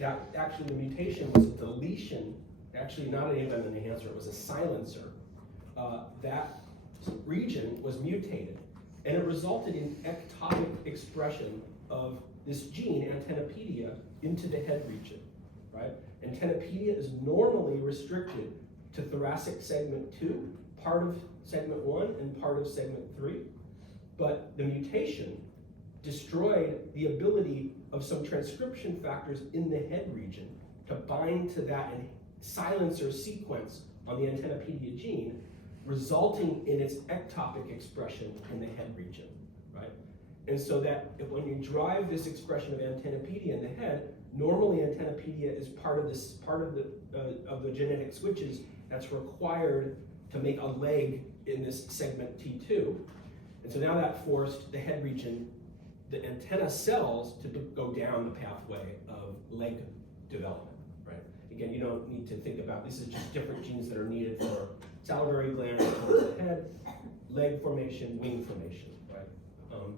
that actually the mutation was a deletion, actually not an event enhancer, it was a silencer. That region was mutated, and it resulted in ectopic expression of this gene, antennapedia, into the head region, right? Antennapedia is normally restricted to thoracic segment 2, part of segment 1 and part of segment 3, but the mutation destroyed the ability of some transcription factors in the head region to bind to that silencer sequence on the antennapedia gene, resulting in its ectopic expression in the head region, right? And so that when you drive this expression of antennapedia in the head, normally antennapedia is part of the genetic switches that's required to make a leg in this segment T2. And so now that forced the head region, the antenna cells, to go down the pathway of leg development, right? Again, you don't need to think about, this is just different genes that are needed for salivary gland towards the head, leg formation, wing formation, right? So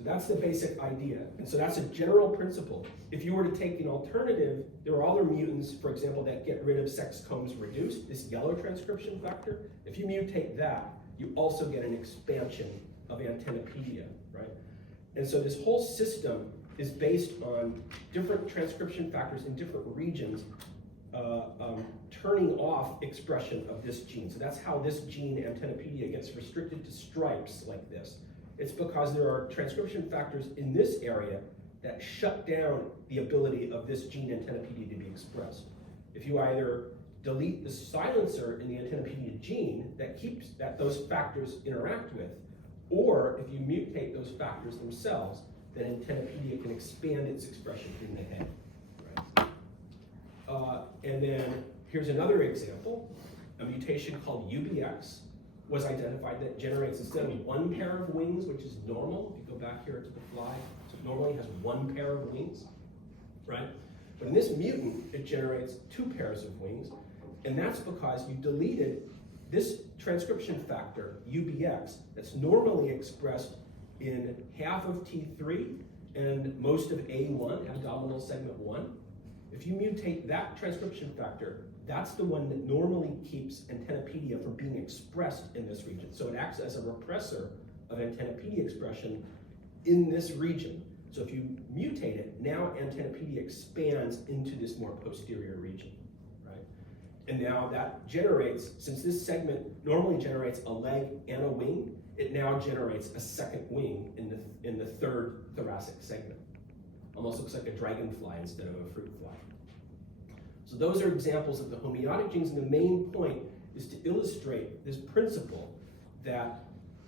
that's the basic idea. And so that's a general principle. If you were to take an alternative, there are other mutants, for example, that get rid of sex chromes reduced, this yellow transcription factor. If you mutate that, you also get an expansion of antennapedia, right? And so this whole system is based on different transcription factors in different regions turning off expression of this gene. So that's how this gene, antennapedia, gets restricted to stripes like this. It's because there are transcription factors in this area that shut down the ability of this gene, antennapedia, to be expressed. If you either delete the silencer in the antennapedia gene that those factors interact with, or if you mutate those factors themselves, then antennapedia can expand its expression in the head. Right? And then here's another example. A mutation called UBX was identified that generates, instead of one pair of wings, which is normal, if you go back here to the fly, so it normally has one pair of wings, right? But in this mutant, it generates 2 pairs of wings, and that's because you deleted this transcription factor, UBX, that's normally expressed in half of T3 and most of A1, abdominal segment 1. If you mutate that transcription factor, that's the one that normally keeps antennapedia from being expressed in this region. So it acts as a repressor of antennapedia expression in this region. So if you mutate it, now antennapedia expands into this more posterior region, right? And now that generates, since this segment normally generates a leg and a wing, it now generates a second wing in the third thoracic segment. Almost looks like a dragonfly instead of a fruit fly. So those are examples of the homeotic genes, and the main point is to illustrate this principle that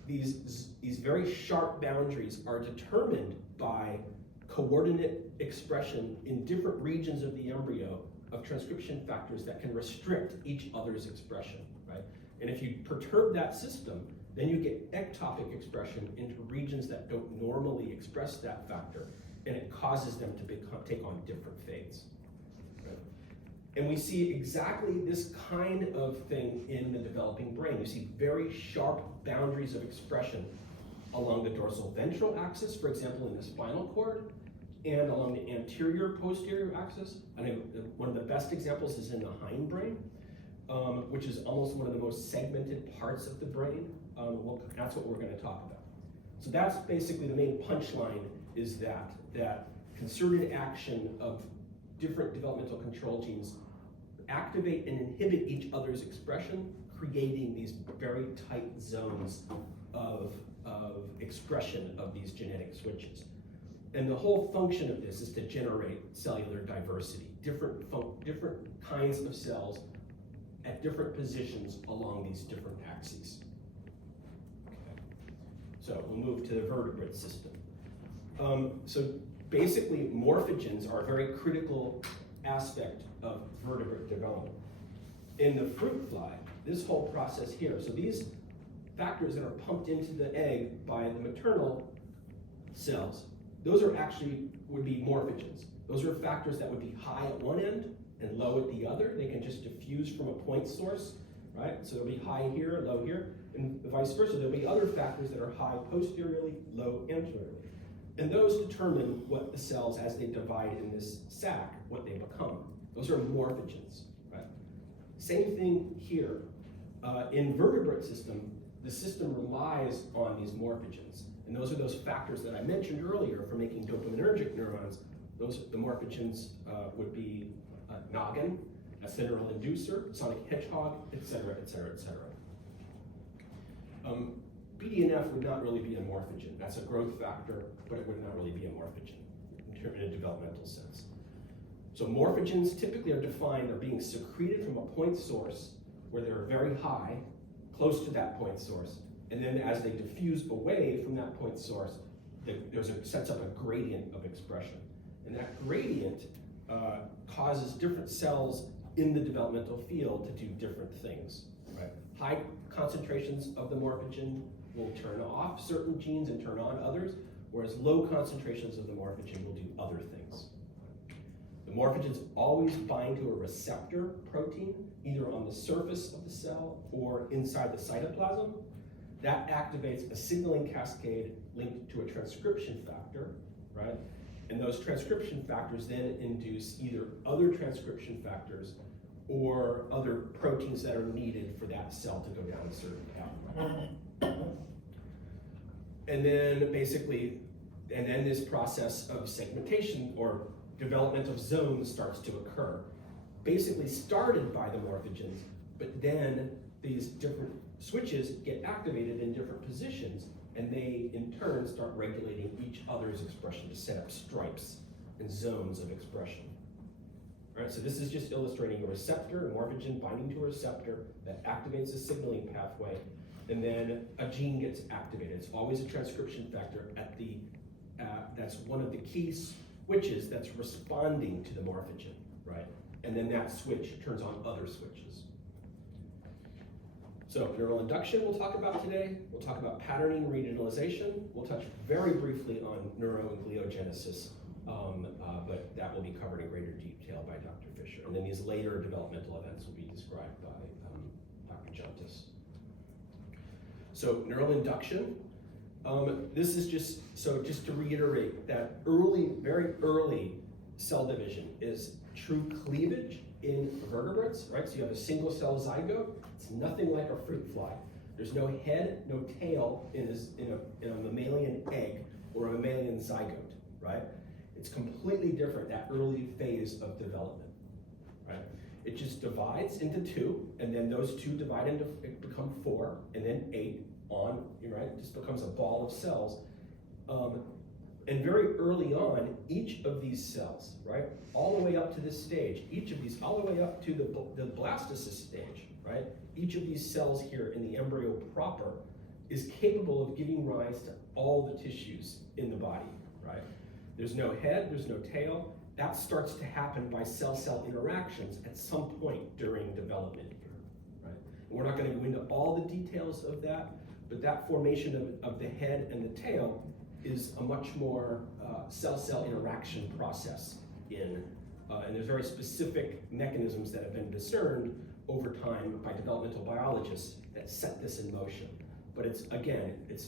these very sharp boundaries are determined by coordinate expression in different regions of the embryo of transcription factors that can restrict each other's expression, right? And if you perturb that system, then you get ectopic expression into regions that don't normally express that factor, and it causes them to take on different fates. Right? And we see exactly this kind of thing in the developing brain. You see very sharp boundaries of expression along the dorsal ventral axis, for example, in the spinal cord, and along the anterior posterior axis. I think one of the best examples is in the hindbrain, which is almost one of the most segmented parts of the brain. That's what we're going to talk about. So that's basically the main punchline, is that concerted action of different developmental control genes activate and inhibit each other's expression, creating these very tight zones of expression of these genetic switches. And the whole function of this is to generate cellular diversity, different kinds of cells at different positions along these different axes. Okay. So we'll move to the vertebrate system. So basically, morphogens are a very critical aspect of vertebrate development. In the fruit fly, this whole process here, so these factors that are pumped into the egg by the maternal cells, those are actually would be morphogens. Those are factors that would be high at one end and low at the other. They can just diffuse from a point source, right? So they'll be high here, low here, and vice versa. There'll be other factors that are high posteriorly, low anteriorly. And those determine what the cells, as they divide in this sac, what they become. Those are morphogens, right? Same thing here. In vertebrate system, the system relies on these morphogens. And those are those factors that I mentioned earlier for making dopaminergic neurons. The morphogens would be noggin, a neural inducer, sonic hedgehog, et cetera, et cetera, et cetera. BDNF would not really be a morphogen. That's a growth factor, but it would not really be a morphogen in a developmental sense. So morphogens typically are defined as being secreted from a point source where they're very high, close to that point source, and then as they diffuse away from that point source, sets up a gradient of expression. And that gradient causes different cells in the developmental field to do different things. Right? High concentrations of the morphogen will turn off certain genes and turn on others, whereas low concentrations of the morphogen will do other things. The morphogens always bind to a receptor protein, either on the surface of the cell or inside the cytoplasm. That activates a signaling cascade linked to a transcription factor, right? And those transcription factors then induce either other transcription factors or other proteins that are needed for that cell to go down a certain pathway. And then this process of segmentation or development of zones starts to occur. Basically started by the morphogens, but then these different switches get activated in different positions, and they in turn start regulating each other's expression to set up stripes and zones of expression. All right, so this is just illustrating a receptor, a morphogen binding to a receptor that activates a signaling pathway, and then a gene gets activated. It's always a transcription factor that's one of the key switches that's responding to the morphogen, right? And then that switch turns on other switches. So neural induction we'll talk about today. We'll talk about patterning and regionalization. We'll touch very briefly on neurogliogenesis, but that will be covered in greater detail by Dr. Fisher. And then these later developmental events will be described by Dr. Juntis. So neural induction. This is just to reiterate that very early cell division is true cleavage in vertebrates, right? So you have a single cell zygote. It's nothing like a fruit fly. There's no head, no tail in a mammalian egg or a mammalian zygote, right? It's completely different, that early phase of development, right? It just divides into two, and then those two divide into, become 4, and then 8 on, right? It just becomes a ball of cells. And very early on, each of these cells, right, all the way up to this stage, each of these, all the way up to the blastocyst stage, right, each of these cells here in the embryo proper is capable of giving rise to all the tissues in the body, right? There's no head, there's no tail. That starts to happen by cell-cell interactions at some point during development here, right? And we're not going to go into all the details of that, but that formation of the head and the tail is a much more cell-cell interaction process and there's very specific mechanisms that have been discerned over time by developmental biologists that set this in motion. But it's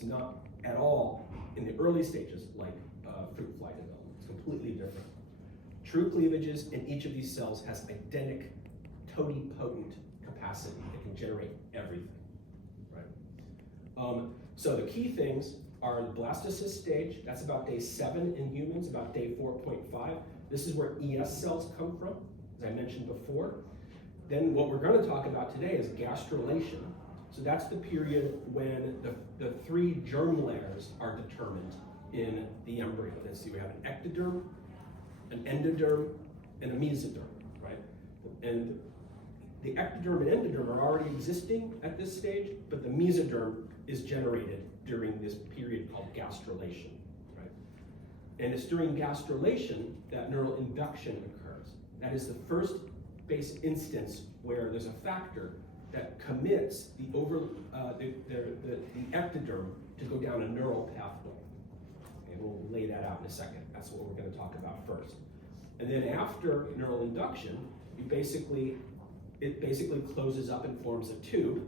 not at all in the early stages like fruit fly development. It's completely different. True cleavages in each of these cells has identical totipotent capacity that can generate everything, right? So the key things are the blastocyst stage. That's about day 7 in humans, about day 4.5. This is where ES cells come from, as I mentioned before. Then what we're going to talk about today is gastrulation. So that's the period when the 3 germ layers are determined in the embryo. Let's see, we have an ectoderm, an endoderm, and a mesoderm, right? And the ectoderm and endoderm are already existing at this stage, but the mesoderm is generated during this period called gastrulation, right? And it's during gastrulation that neural induction occurs. That is the first base instance where there's a factor that commits the ectoderm to go down a neural pathway. And we'll lay that out in a second. That's what we're going to talk about first. And then after neural induction, it basically closes up and forms a tube.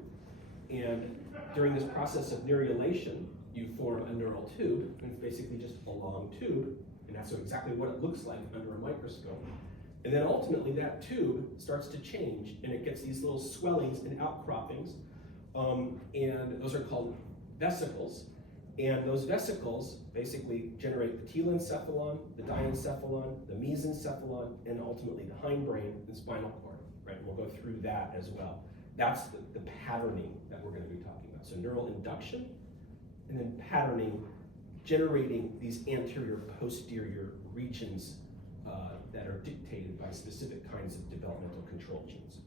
And during this process of neurulation, you form a neural tube, and it's basically just a long tube, and that's exactly what it looks like under a microscope. And then ultimately that tube starts to change, and it gets these little swellings and outcroppings, and those are called vesicles. And those vesicles basically generate the telencephalon, the diencephalon, the mesencephalon, and ultimately the hindbrain and spinal cord, right? And we'll go through that as well. That's the patterning that we're going to be talking about. So neural induction, and then patterning, generating these anterior-posterior regions that are dictated by specific kinds of developmental control genes.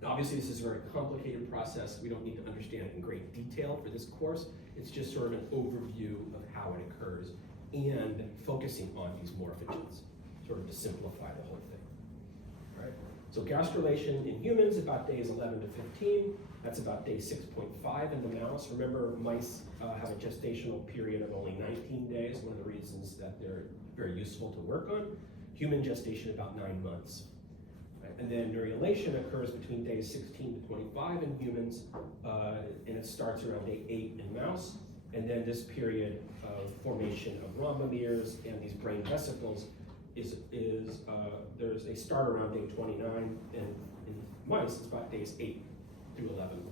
Now, obviously, this is a very complicated process. We don't need to understand it in great detail for this course. It's just sort of an overview of how it occurs and focusing on these morphogens, sort of to simplify the whole thing. All right? So gastrulation in humans about days 11 to 15. That's about day 6.5 in the mouse. Remember, mice have a gestational period of only 19 days, one of the reasons that they're very useful to work on. Human gestation about 9 months. Right? And then neurulation occurs between days 16 to 25 in humans, and it starts around day 8 in mouse. And then this period of formation of rhombomeres and these brain vesicles they start around day 29, and in mice it's about days 8 through 11.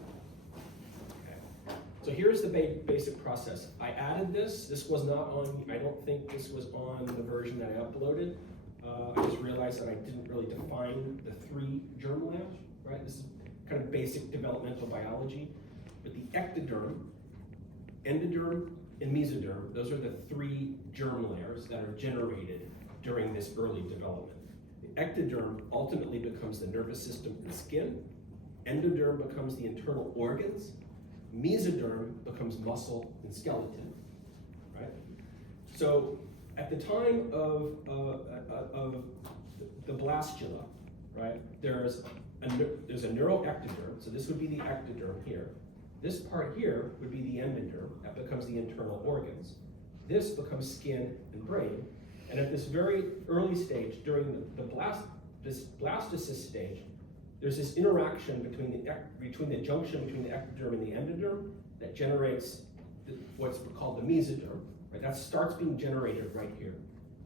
Okay. So here's the basic process. I added this. This was not on, I don't think this was on the version that I uploaded. I just realized that I didn't really define the 3 germ layers, right? This is kind of basic developmental biology. But the ectoderm, endoderm, and mesoderm, those are the 3 germ layers that are generated during this early development. The ectoderm ultimately becomes the nervous system and skin. Endoderm becomes the internal organs. Mesoderm becomes muscle and skeleton, right? So at the time of the blastula, right, there's a neuroectoderm, so this would be the ectoderm here. This part here would be the endoderm, that becomes the internal organs. This becomes skin and brain. And at this very early stage, during this blastocyst stage, there's this interaction between the junction between the ectoderm and the endoderm that generates what's called the mesoderm. Right? That starts being generated right here.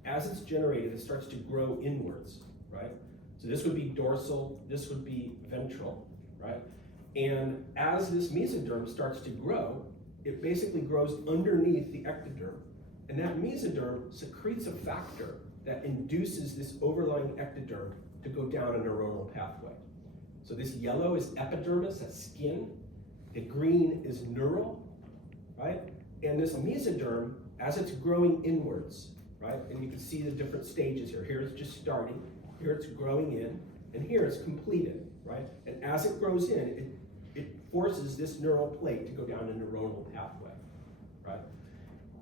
As it's generated, it starts to grow inwards, right? So this would be dorsal, this would be ventral, right? And as this mesoderm starts to grow, it basically grows underneath the ectoderm. And that mesoderm secretes a factor that induces this overlying ectoderm to go down a neuronal pathway. So this yellow is epidermis, that's skin. The green is neural, right? And this mesoderm, as it's growing inwards, right? And you can see the different stages here. Here it's just starting, here it's growing in, and here it's completed, right? And as it grows in, it forces this neural plate to go down a neuronal pathway, right?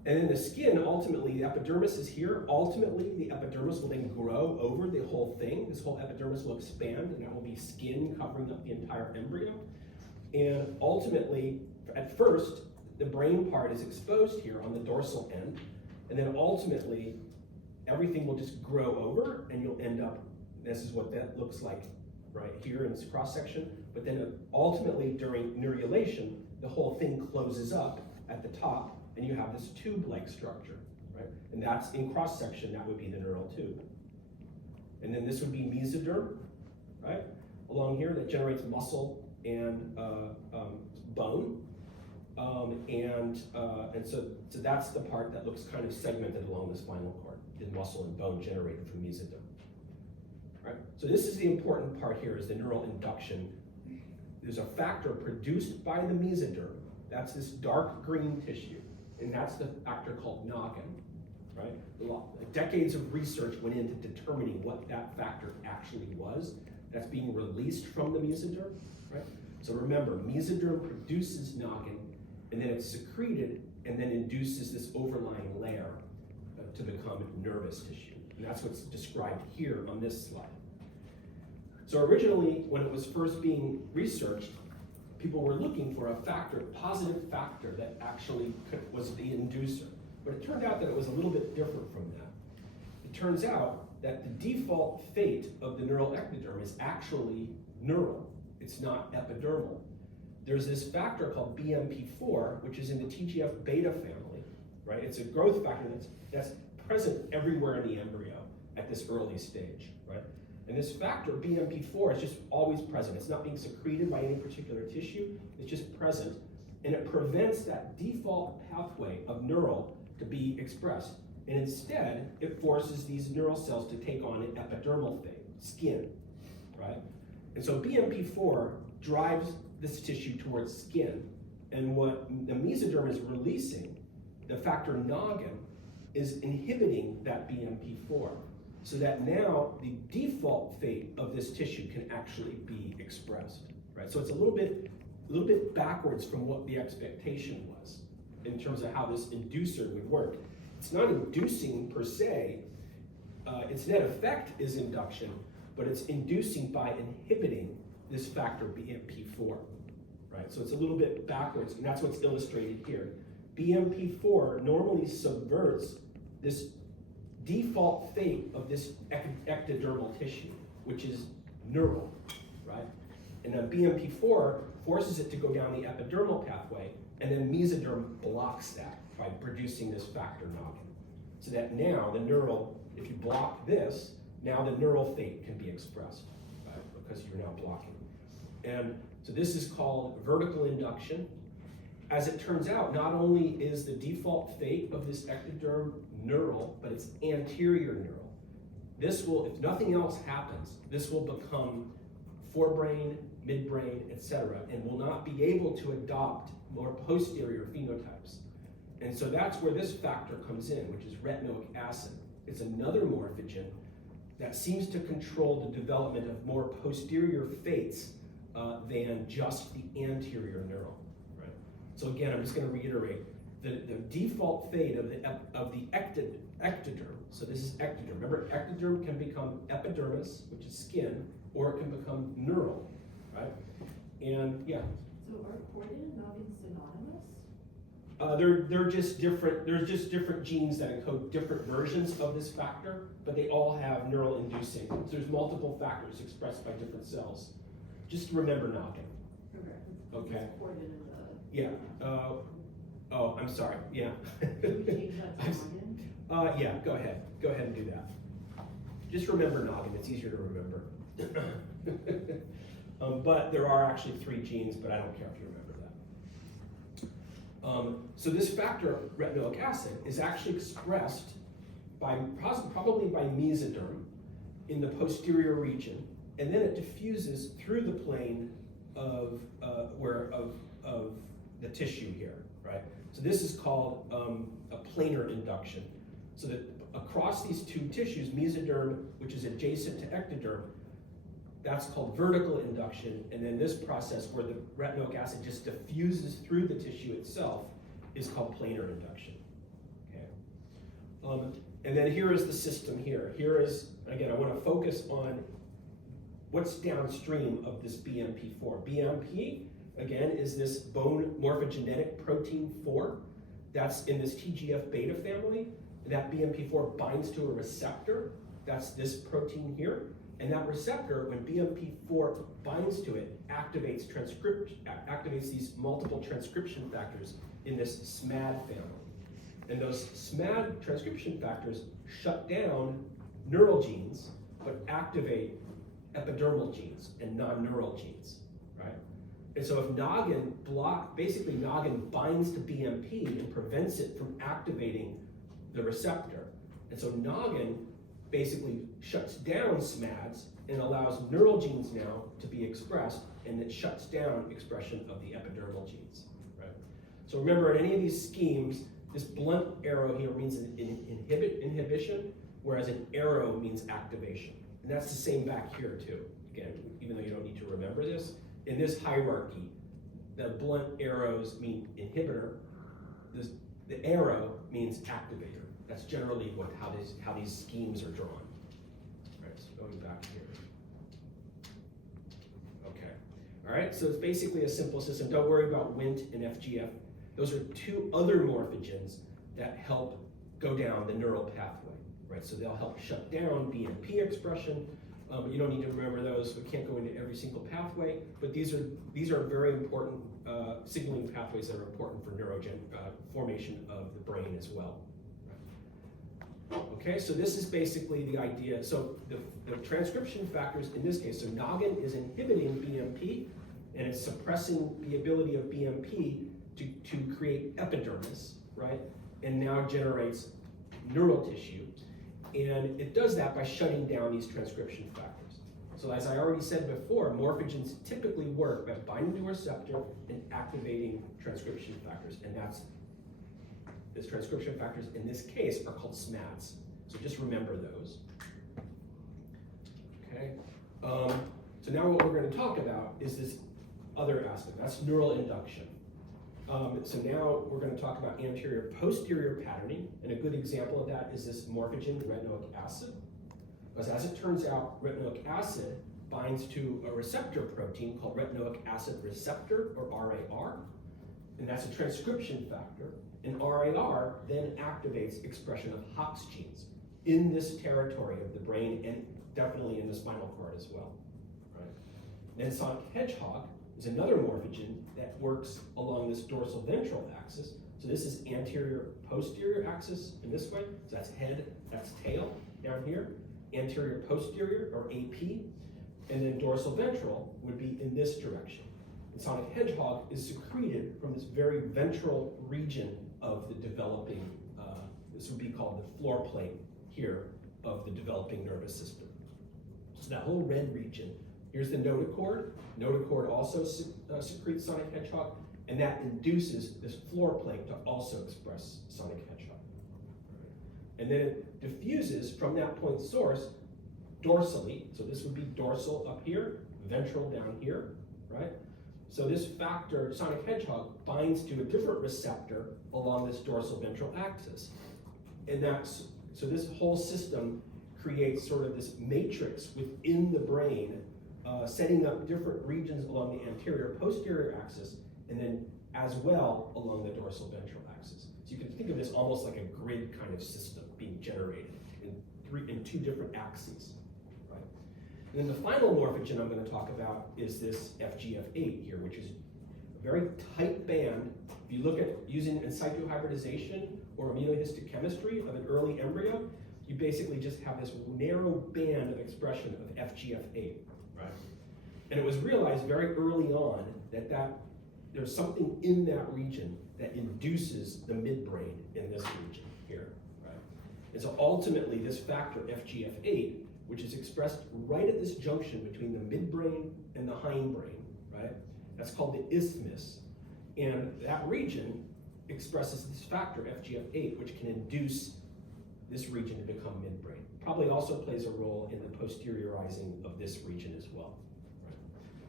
And then the skin, ultimately, the epidermis is here. Ultimately, the epidermis will then grow over the whole thing. This whole epidermis will expand, and that will be skin covering up the entire embryo. And ultimately, at first, the brain part is exposed here on the dorsal end. And then ultimately, everything will just grow over, and you'll end up, this is what that looks like right here in this cross-section. But then ultimately, during neurulation, the whole thing closes up at the top, and you have this tube-like structure, right? And that's in cross-section, that would be the neural tube. And then this would be mesoderm, right? Along here, that generates muscle and bone. And so that's the part that looks kind of segmented along the spinal cord, the muscle and bone generated from mesoderm. Right? So this is the important part here, is the neural induction. There's a factor produced by the mesoderm. That's this dark green tissue. And that's the factor called noggin, right? Decades of research went into determining what that factor actually was that's being released from the mesoderm, right? So remember, mesoderm produces noggin, and then it's secreted, and then induces this overlying layer to become nervous tissue. And that's what's described here on this slide. So originally, when it was first being researched, people were looking for a factor, positive factor that actually was the inducer. But it turned out that it was a little bit different from that. It turns out that the default fate of the neural ectoderm is actually neural. It's not epidermal. there's this factor called BMP4, which is in the TGF beta family, right? It's a growth factor that's present everywhere in the embryo at this early stage, right? And this factor, BMP4, is just always present. It's not being secreted by any particular tissue, it's just present, and it prevents that default pathway of neural to be expressed. And instead, it forces these neural cells to take on an epidermal fate, skin, right? And so BMP4 drives this tissue towards skin. And what the mesoderm is releasing, the factor noggin, is inhibiting that BMP4. So that now the default fate of this tissue can actually be expressed, right? So it's a little bit backwards from what the expectation was in terms of how this inducer would work. It's not inducing per se, its net effect is induction, but it's inducing by inhibiting this factor BMP4, right? So it's a little bit backwards, and that's what's illustrated here. BMP4 normally subverts this default fate of this ectodermal tissue, which is neural, right? And then BMP4 forces it to go down the epidermal pathway, and then mesoderm blocks that by producing this factor noggin. So that now the neural, if you block this, now the neural fate can be expressed, right? Because you're now blocking. And so this is called vertical induction. As it turns out, not only is the default fate of this ectoderm neural, but it's anterior neural. This will, if nothing else happens, this will become forebrain, midbrain, etc., and will not be able to adopt more posterior phenotypes. And so that's where this factor comes in, which is retinoic acid. It's another morphogen that seems to control the development of more posterior fates than just the anterior neural. Right? So again, I'm just going to reiterate. The default fate of the ectoderm, so this is ectoderm. Remember, ectoderm can become epidermis, which is skin, or it can become neural, right? And yeah. So are chordate and noggin synonymous? They're just different. There's just different genes that encode different versions of this factor, but they all have neural inducing. So there's multiple factors expressed by different cells. Just remember noggin. Okay. Chordate in the. Yeah. Oh, I'm sorry. Yeah. Can you change that to noggin? Yeah. Go ahead. Go ahead and do that. Just remember noggin. It's easier to remember. But there are actually 3 genes, but I don't care if you remember that. So this factor, retinoic acid, is actually expressed by probably by mesoderm in the posterior region, and then it diffuses through the plane of the tissue here, right? So this is called a planar induction. So that across these 2 tissues, mesoderm, which is adjacent to ectoderm, that's called vertical induction, and then this process where the retinoic acid just diffuses through the tissue itself is called planar induction. Okay. And then here is the system here. Here is, again, I want to focus on what's downstream of this BMP4. BMP, again, is this bone morphogenetic protein 4 that's in this TGF beta family. That BMP4 binds to a receptor, that's this protein here. And that receptor, when BMP4 binds to it, activates these multiple transcription factors in this SMAD family. And those SMAD transcription factors shut down neural genes, but activate epidermal genes and non-neural genes, right? And so if noggin binds to BMP and prevents it from activating the receptor. And so noggin basically shuts down SMADs and allows neural genes now to be expressed, and it shuts down expression of the epidermal genes, right? So remember, in any of these schemes, this blunt arrow here means inhibition, whereas an arrow means activation. And that's the same back here too. Again, even though you don't need to remember this, in this hierarchy, the blunt arrows mean inhibitor, the arrow means activator. That's generally how these schemes are drawn. All right, so going back here. Okay, all right, so it's basically a simple system. Don't worry about Wnt and FGF. Those are 2 other morphogens that help go down the neural pathway, right? So they'll help shut down BMP expression, But you don't need to remember those. We can't go into every single pathway, but these are very important signaling pathways that are important for formation of the brain as well. Okay, so this is basically the idea. So the transcription factors in this case, so noggin is inhibiting BMP, and it's suppressing the ability of BMP to create epidermis, right? And now generates neural tissue. And it does that by shutting down these transcription factors. So as I already said before, morphogens typically work by binding to a receptor and activating transcription factors. And these transcription factors in this case are called SMADs. So just remember those. Okay. So now what we're going to talk about is this other aspect. That's neural induction. So now we're going to talk about anterior-posterior patterning, and a good example of that is this morphogen, retinoic acid. Because as it turns out, retinoic acid binds to a receptor protein called retinoic acid receptor, or RAR, and that's a transcription factor, and RAR then activates expression of Hox genes in this territory of the brain, and definitely in the spinal cord as well. Right? Then sonic hedgehog is another morphogen that works along this dorsal ventral axis. So this is anterior-posterior axis in this way. So that's head, that's tail down here. Anterior-posterior, or AP. And then dorsal ventral would be in this direction. And sonic hedgehog is secreted from this very ventral region of the developing, this would be called the floor plate here of the developing nervous system. So that whole red region. Here's the notochord. Notochord also secretes sonic hedgehog, and that induces this floor plate to also express sonic hedgehog. And then it diffuses from that point source dorsally. So this would be dorsal up here, ventral down here, right? So this factor, sonic hedgehog, binds to a different receptor along this dorsal ventral axis. And so this whole system creates sort of this matrix within the brain, setting up different regions along the anterior-posterior axis, and then as well along the dorsal ventral axis. So you can think of this almost like a grid kind of system being generated in two different axes. Right? And then the final morphogen I'm going to talk about is this FGF8 here, which is a very tight band. If you look at using in situ hybridization or immunohistochemistry of an early embryo, you basically just have this narrow band of expression of FGF8. Right. And it was realized very early on that there's something in that region that induces the midbrain in this region here. Right. And so ultimately this factor FGF8, which is expressed right at this junction between the midbrain and the hindbrain, right? That's called the isthmus. And that region expresses this factor FGF8, which can induce this region to become midbrain. Probably also plays a role in the posteriorizing of this region as well. Right?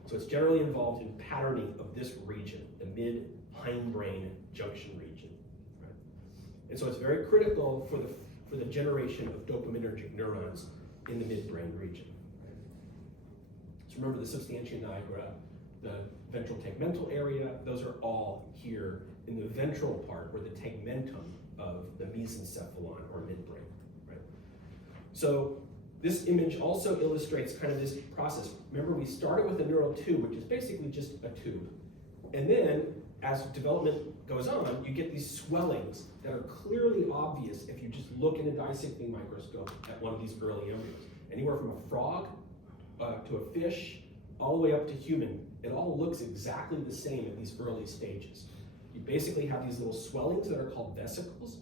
So it's generally involved in patterning of this region, the mid-hindbrain junction region. Right? And so it's very critical for the generation of dopaminergic neurons in the midbrain region. Right? So remember the substantia nigra, the ventral tegmental area, those are all here in the ventral part, or the tegmentum of the mesencephalon, or midbrain. So this image also illustrates kind of this process. Remember, we started with a neural tube, which is basically just a tube. And then, as development goes on, you get these swellings that are clearly obvious if you just look in a dissecting microscope at one of these early embryos. Anywhere from a frog to a fish, all the way up to human. It all looks exactly the same at these early stages. You basically have these little swellings that are called vesicles.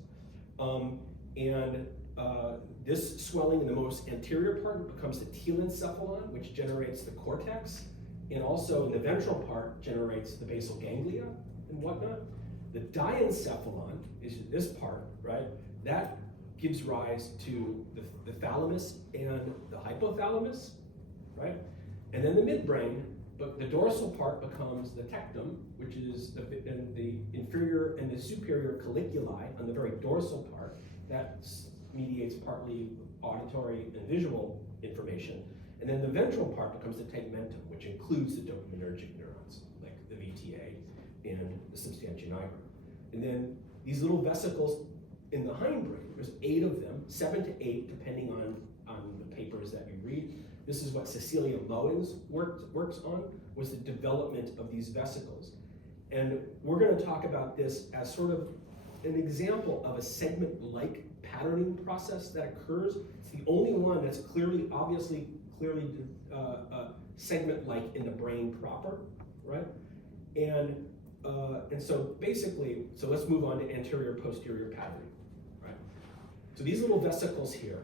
This swelling in the most anterior part becomes the telencephalon, which generates the cortex, and also in the ventral part generates the basal ganglia and whatnot. The diencephalon is this part, right? That gives rise to the thalamus and the hypothalamus, right? And then the midbrain, but the dorsal part becomes the tectum, which is the inferior and the superior colliculi on the very dorsal part. That mediates partly auditory and visual information. And then the ventral part becomes the tegmentum, which includes the dopaminergic neurons, like the VTA and the substantia nigra. And then these little vesicles in the hindbrain, there's 8 of them, 7 to 8, depending on the papers that you read, This is what Cecilia Lowen's works on, was the development of these vesicles. And we're going to talk about this as sort of an example of a segment-like patterning process that occurs. It's the only one that's clearly segment-like in the brain proper, right? And so basically, so let's move on to anterior-posterior patterning, right? So these little vesicles here,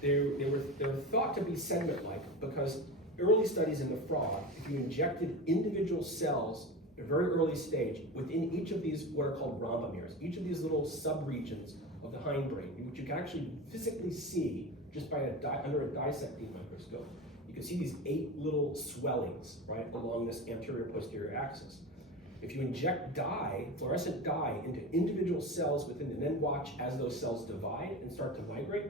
they're thought to be segment-like because early studies in the frog, if you injected individual cells at a very early stage within each of these what are called rhombomeres, each of these little subregions of the hindbrain, which you can actually physically see just by under a dissecting microscope. You can see these 8 little swellings, right, along this anterior-posterior axis. If you inject dye, fluorescent dye, into individual cells within them, and then watch as those cells divide and start to migrate,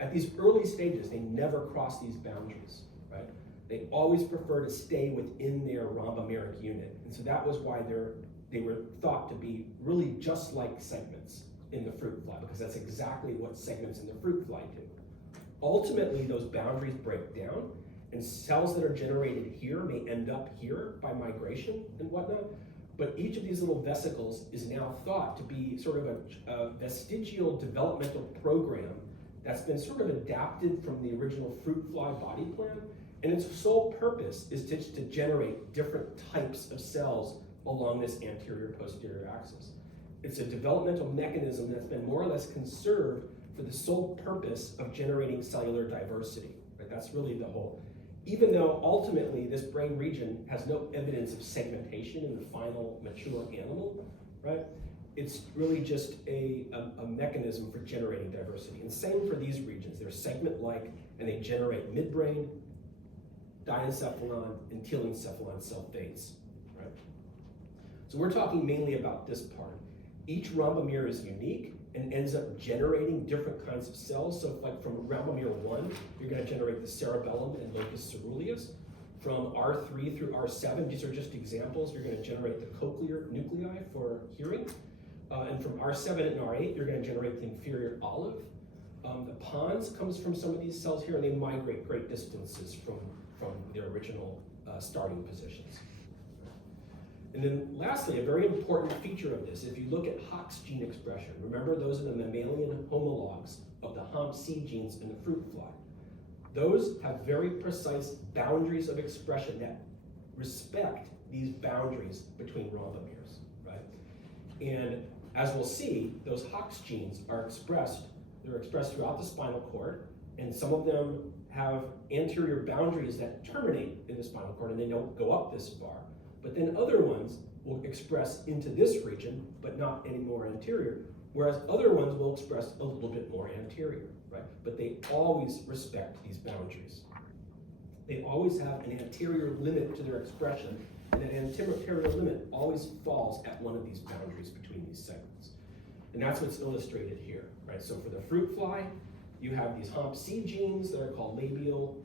at these early stages, they never cross these boundaries, right? They always prefer to stay within their rhombomereic unit. And so that was why they were thought to be really just like segments in the fruit fly, because that's exactly what segments in the fruit fly do. Ultimately, those boundaries break down, and cells that are generated here may end up here by migration and whatnot. But each of these little vesicles is now thought to be sort of a vestigial developmental program that's been sort of adapted from the original fruit fly body plan. And its sole purpose is to generate different types of cells along this anterior-posterior axis. It's a developmental mechanism that's been more or less conserved for the sole purpose of generating cellular diversity. Right? That's really the whole. Even though ultimately this brain region has no evidence of segmentation in the final mature animal, right? It's really just a mechanism for generating diversity. And same for these regions. They're segment-like, and they generate midbrain, diencephalon, and telencephalon cell fates, right? So we're talking mainly about this part. Each rhombomere is unique and ends up generating different kinds of cells. So like from rhombomer 1, you're going to generate the cerebellum and locus ceruleus. From R3 through R7, these are just examples, you're going to generate the cochlear nuclei for hearing. And from R7 and R8, you're going to generate the inferior olive. The pons comes from some of these cells here, and they migrate great distances from their original starting positions. And then lastly, a very important feature of this, if you look at Hox gene expression, remember those are the mammalian homologs of the HOMC genes in the fruit fly. Those have very precise boundaries of expression that respect these boundaries between rhombomeres, right? And as we'll see, those Hox genes are expressed throughout the spinal cord, and some of them have anterior boundaries that terminate in the spinal cord and they don't go up this far. But then other ones will express into this region, but not any more anterior, whereas other ones will express a little bit more anterior, right? But they always respect these boundaries. They always have an anterior limit to their expression, and that anterior limit always falls at one of these boundaries between these segments. And that's what's illustrated here, right? So for the fruit fly, you have these HOMC genes that are called labial,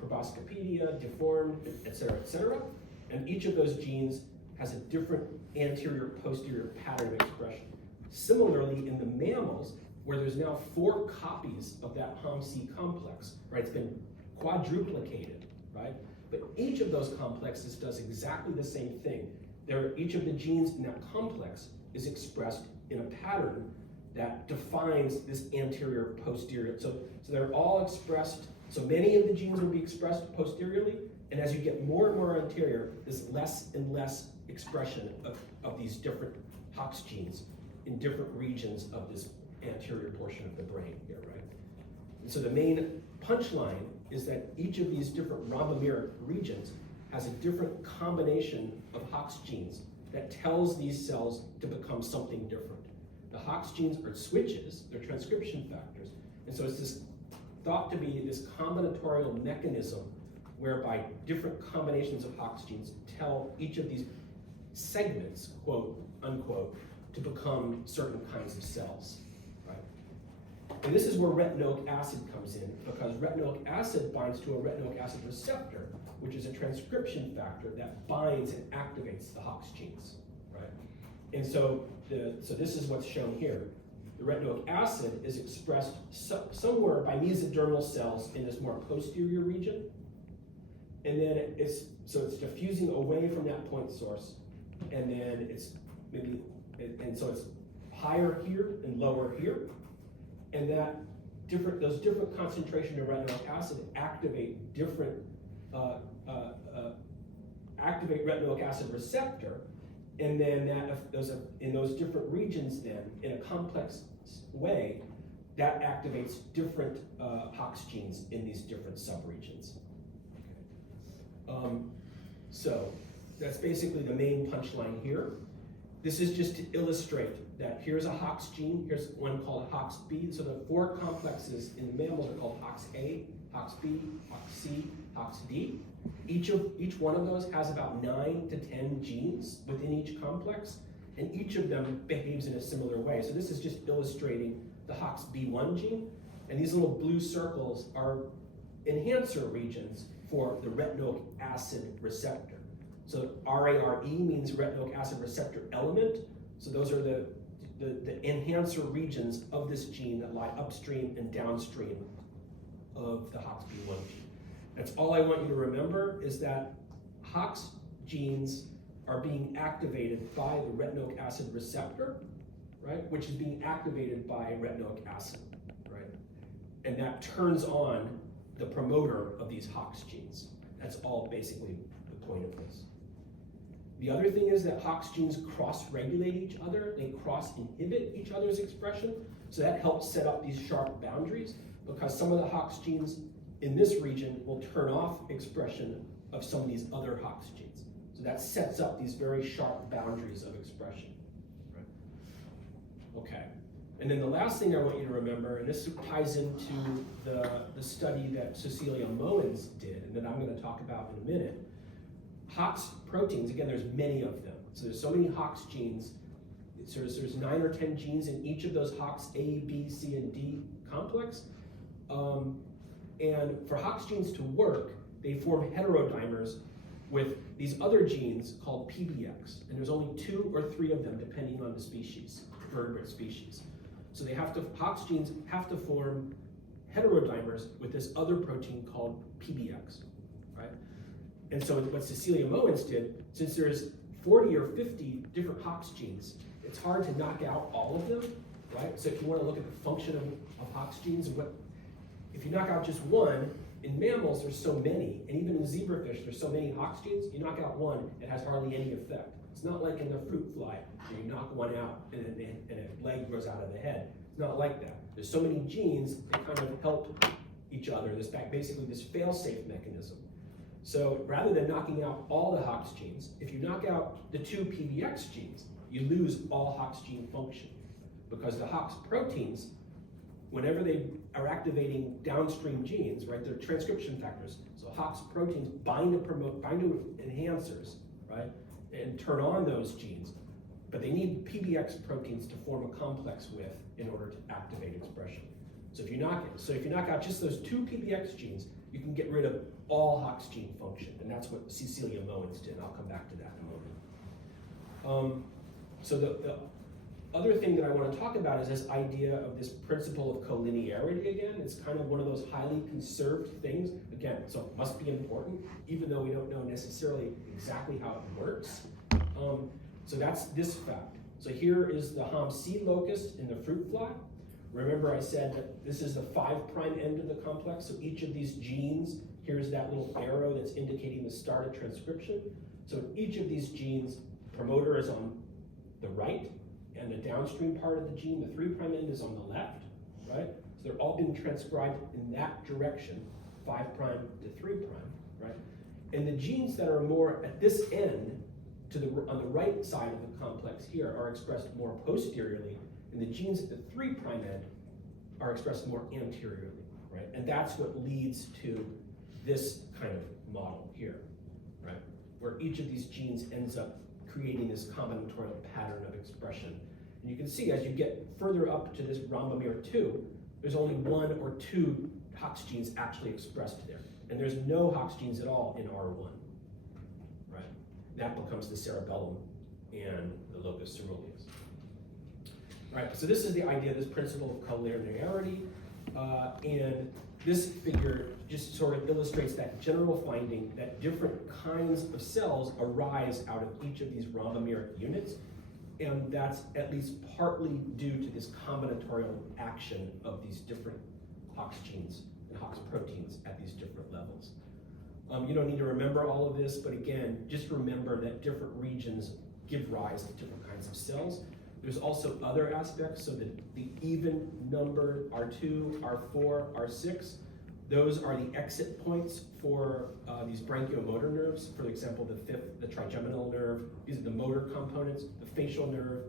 proboscipedia, deformed, et cetera, and each of those genes has a different anterior-posterior pattern of expression. Similarly, in the mammals, where there's now 4 copies of that HOMC complex, right? It's been quadruplicated, right? But each of those complexes does exactly the same thing. Each of the genes in that complex is expressed in a pattern that defines this anterior-posterior. So they're all expressed, so many of the genes will be expressed posteriorly, and as you get more and more anterior, there's less and less expression of these different Hox genes in different regions of this anterior portion of the brain here, right? And so the main punchline is that each of these different rhombomereic regions has a different combination of Hox genes that tells these cells to become something different. The Hox genes are switches, they're transcription factors, and so it's this thought to be this combinatorial mechanism whereby different combinations of Hox genes tell each of these segments, quote, unquote, to become certain kinds of cells, right? And this is where retinoic acid comes in, because retinoic acid binds to a retinoic acid receptor, which is a transcription factor that binds and activates the Hox genes, right? And so this is what's shown here. the retinoic acid is expressed somewhere by mesodermal cells in this more posterior region. And then it's diffusing away from that point source. And then so it's higher here and lower here. And those different concentrations of retinoic acid activate retinoic acid receptor. And then in those different regions then, in a complex way, that activates different HOX genes in these different subregions. So that's basically the main punchline here. This is just to illustrate that here's a HOX gene, here's one called HOXB. So the 4 complexes in the mammals are called HOXA, HOXB, HOXC, HOXD. Each one of those has about 9 to 10 genes within each complex, and each of them behaves in a similar way. So this is just illustrating the HOXB1 gene, and these little blue circles are enhancer regions for the retinoic acid receptor. So RARE means retinoic acid receptor element. So those are the enhancer regions of this gene that lie upstream and downstream of the HOXB1 gene. That's all I want you to remember, is that HOX genes are being activated by the retinoic acid receptor, right? Which is being activated by retinoic acid, right? And that turns on the promoter of these HOX genes. That's all basically the point of this. The other thing is that HOX genes cross-regulate each other. They cross-inhibit each other's expression. So that helps set up these sharp boundaries, because some of the HOX genes in this region will turn off expression of some of these other HOX genes. So that sets up these very sharp boundaries of expression. Right? Okay. And then the last thing I want you to remember, and this ties into the study that Cecilia Moens did, and that I'm going to talk about in a minute. HOX proteins, again, there's many of them. So there's so many HOX genes. So there's 9 or 10 genes in each of those HOX A, B, C, and D complex. And for HOX genes to work, they form heterodimers with these other genes called PBX. And there's only 2 or 3 of them depending on the species, vertebrate species. So HOX genes have to form heterodimers with this other protein called PBX, right? And so what Cecilia Moens did, since there's 40 or 50 different HOX genes, it's hard to knock out all of them, right? So if you want to look at the function of HOX genes, if you knock out just one, in mammals there's so many, and even in zebrafish there's so many HOX genes, you knock out one, it has hardly any effect. It's not like in the fruit fly, where you knock one out and a leg grows out of the head. It's not like that. There's so many genes that kind of help each other. There's basically this fail-safe mechanism. So rather than knocking out all the HOX genes, if you knock out the 2 PBX genes, you lose all HOX gene function, because the HOX proteins, whenever they are activating downstream genes, right, they're transcription factors. So HOX proteins bind to enhancers, right, and turn on those genes. But they need PBX proteins to form a complex with in order to activate expression. So if you knock out just those 2 PBX genes, you can get rid of all HOX gene function, and that's what Cecilia Moens did. I'll come back to that in a moment. So the other thing that I want to talk about is this idea of this principle of collinearity again. It's kind of one of those highly conserved things. Again, so it must be important, even though we don't know necessarily exactly how it works. So that's this fact. So here is the HOMC locus in the fruit fly. Remember I said that this is the 5' end of the complex, so each of these genes, here's that little arrow that's indicating the start of transcription. So each of these genes, promoter is on the right, and the downstream part of the gene, the 3' end, is on the left, right? So they're all being transcribed in that direction, 5' to 3', right? And the genes that are more at this end, on the right side of the complex here, are expressed more posteriorly, and the genes at the 3' end are expressed more anteriorly, right? And that's what leads to this kind of model here, right? Where each of these genes ends up creating this combinatorial pattern of expression. And you can see as you get further up to this rhombomer 2, there's only 1 or 2 HOX genes actually expressed there. And there's no HOX genes at all in R1, right? That becomes the cerebellum and the locus ceruleus. right? So this is the idea, this principle of collinearity, and this figure just sort of illustrates that general finding that different kinds of cells arise out of each of these rhombomerate units, and that's at least partly due to this combinatorial action of these different Hox genes and Hox proteins at these different levels. You don't need to remember all of this, but again, just remember that different regions give rise to different kinds of cells. There's also other aspects, so that the even number R2, R4, R6, those are the exit points for these branchiomotor nerves. For example, the trigeminal nerve, these are the motor components, the facial nerve,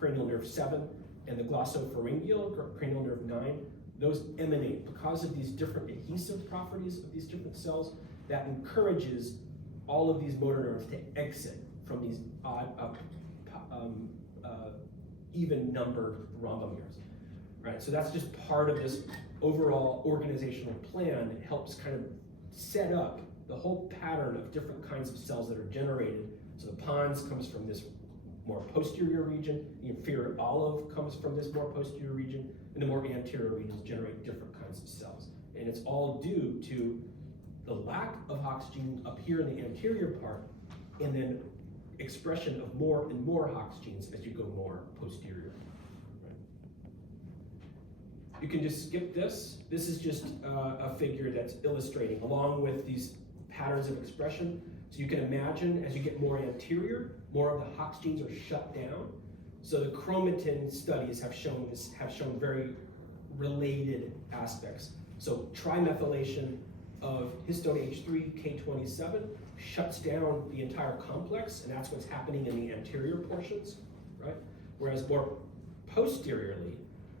cranial nerve 7, and the glossopharyngeal, cranial nerve 9. Those emanate because of these different adhesive properties of these different cells that encourages all of these motor nerves to exit from these odd, even numbered rhombomeres, right? So that's just part of this overall organizational plan. It helps kind of set up the whole pattern of different kinds of cells that are generated. So the pons comes from this more posterior region, the inferior olive comes from this more posterior region, and the more anterior regions generate different kinds of cells. And it's all due to the lack of Hox genes up here in the anterior part, and then expression of more and more Hox genes as you go more posterior. Right? You can just skip this. This is just a figure that's illustrating along with these patterns of expression. So you can imagine as you get more anterior, more of the Hox genes are shut down. So the chromatin studies have shown very related aspects. So trimethylation of histone H3 K27 shuts down the entire complex, and that's what's happening in the anterior portions, right? Whereas more posteriorly,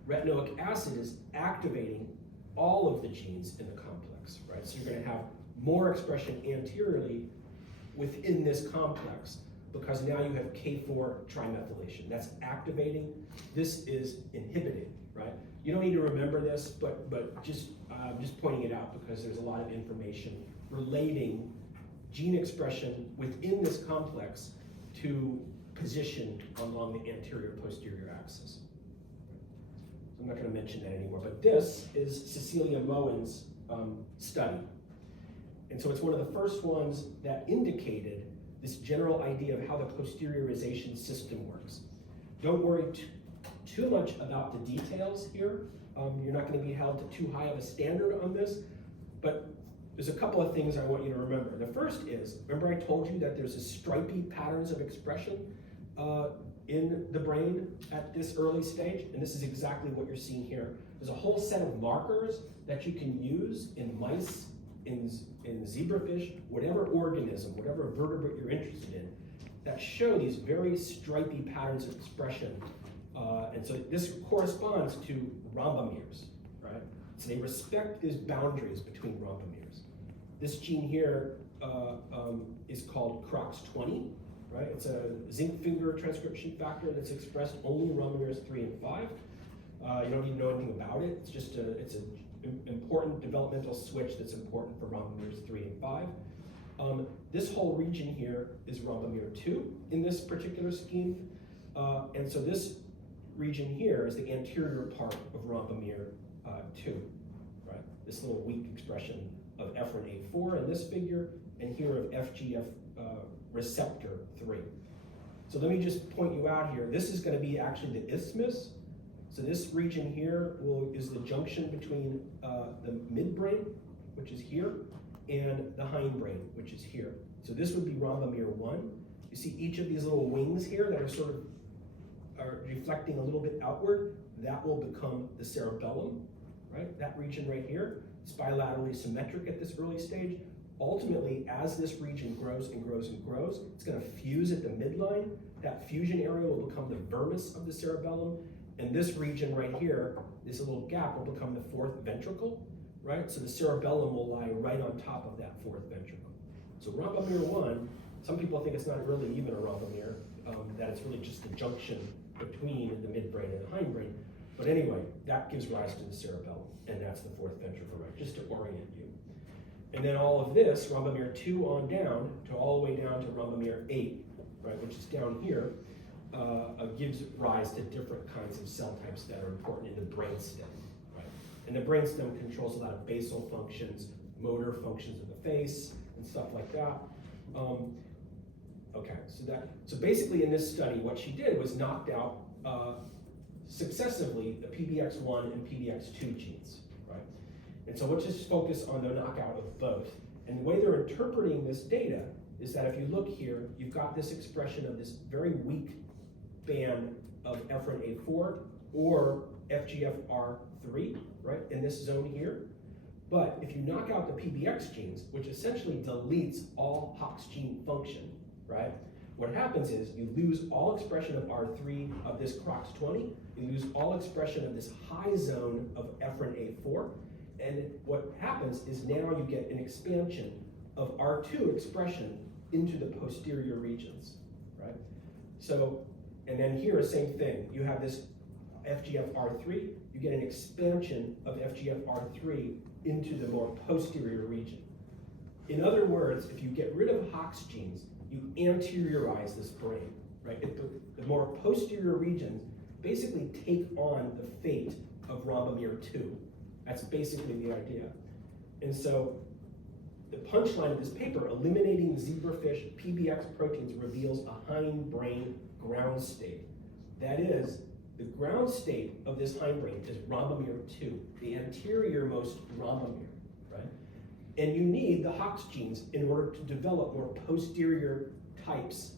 retinoic acid is activating all of the genes in the complex, right? So you're going to have more expression anteriorly within this complex, because now you have K4 trimethylation. That's activating. This is inhibiting, right? You don't need to remember this, but just pointing it out because there's a lot of information relating gene expression within this complex to position along the anterior-posterior axis. I'm not going to mention that anymore, but this is Cecilia Moen's study. And so it's one of the first ones that indicated this general idea of how the posteriorization system works. Don't worry too much about the details here. You're not going to be held to too high of a standard on this, but there's a couple of things I want you to remember. The first is, remember I told you that there's a stripy patterns of expression in the brain at this early stage, and this is exactly what you're seeing here. There's a whole set of markers that you can use in mice, in zebrafish, whatever organism, whatever vertebrate you're interested in, that show these very stripy patterns of expression. And so this corresponds to rhombomeres, right? So they respect these boundaries between rhombomeres. This gene here is called CROX20, right? It's a zinc finger transcription factor that's expressed only in rhombomeres 3 and 5. You don't need to know anything about it. It's just it's an important developmental switch that's important for rhombomeres 3 and 5. This whole region here is rhombomere 2 in this particular scheme. And so this region here is the anterior part of rhombomere 2, right? This little weak expression of Ephrin A4 in this figure, and here of FGF receptor 3. So let me just point you out here. This is going to be actually the isthmus. So this region here is the junction between the midbrain, which is here, and the hindbrain, which is here. So this would be rhombomere 1. You see each of these little wings here that are reflecting a little bit outward. That will become the cerebellum, right? That region right here is bilaterally symmetric at this early stage. Ultimately, as this region grows and grows and grows, it's going to fuse at the midline. That fusion area will become the vermis of the cerebellum. And this region right here, this little gap will become the fourth ventricle, right? So the cerebellum will lie right on top of that fourth ventricle. So rhombomere 1, some people think it's not really even a rhombomere, that it's really just the junction between the midbrain and the hindbrain. But anyway, that gives rise to the cerebellum, and that's the fourth ventricle, right? Just to orient you. And then all of this, rhombomere 2 on down, to all the way down to rhombomere 8, right, which is down here, gives rise to different kinds of cell types that are important in the brainstem, right? And the brainstem controls a lot of basal functions, motor functions of the face, and stuff like that. Okay, so basically in this study, what she did was knocked out successively the PBX1 and PBX2 genes, right? And so let's just focus on the knockout of both. And the way they're interpreting this data is that if you look here, you've got this expression of this very weak band of Ephrin A4 or FGFR3, right, in this zone here. But if you knock out the PBX genes, which essentially deletes all Hox gene function, right, what happens is you lose all expression of R3 of this CROX20, you lose all expression of this high zone of Ephrin A4, and what happens is now you get an expansion of R2 expression into the posterior regions, right? So, and then here, same thing. You have this FGFR3, you get an expansion of FGFR3 into the more posterior region. In other words, if you get rid of Hox genes, you anteriorize this brain, right? The more posterior regions basically take on the fate of rhombomer 2. That's basically the idea. And so the punchline of this paper, eliminating zebrafish PBX proteins reveals a hindbrain ground state. That is, the ground state of this hindbrain is rhombomer 2, the anterior-most rhombomer, right? And you need the Hox genes in order to develop more posterior types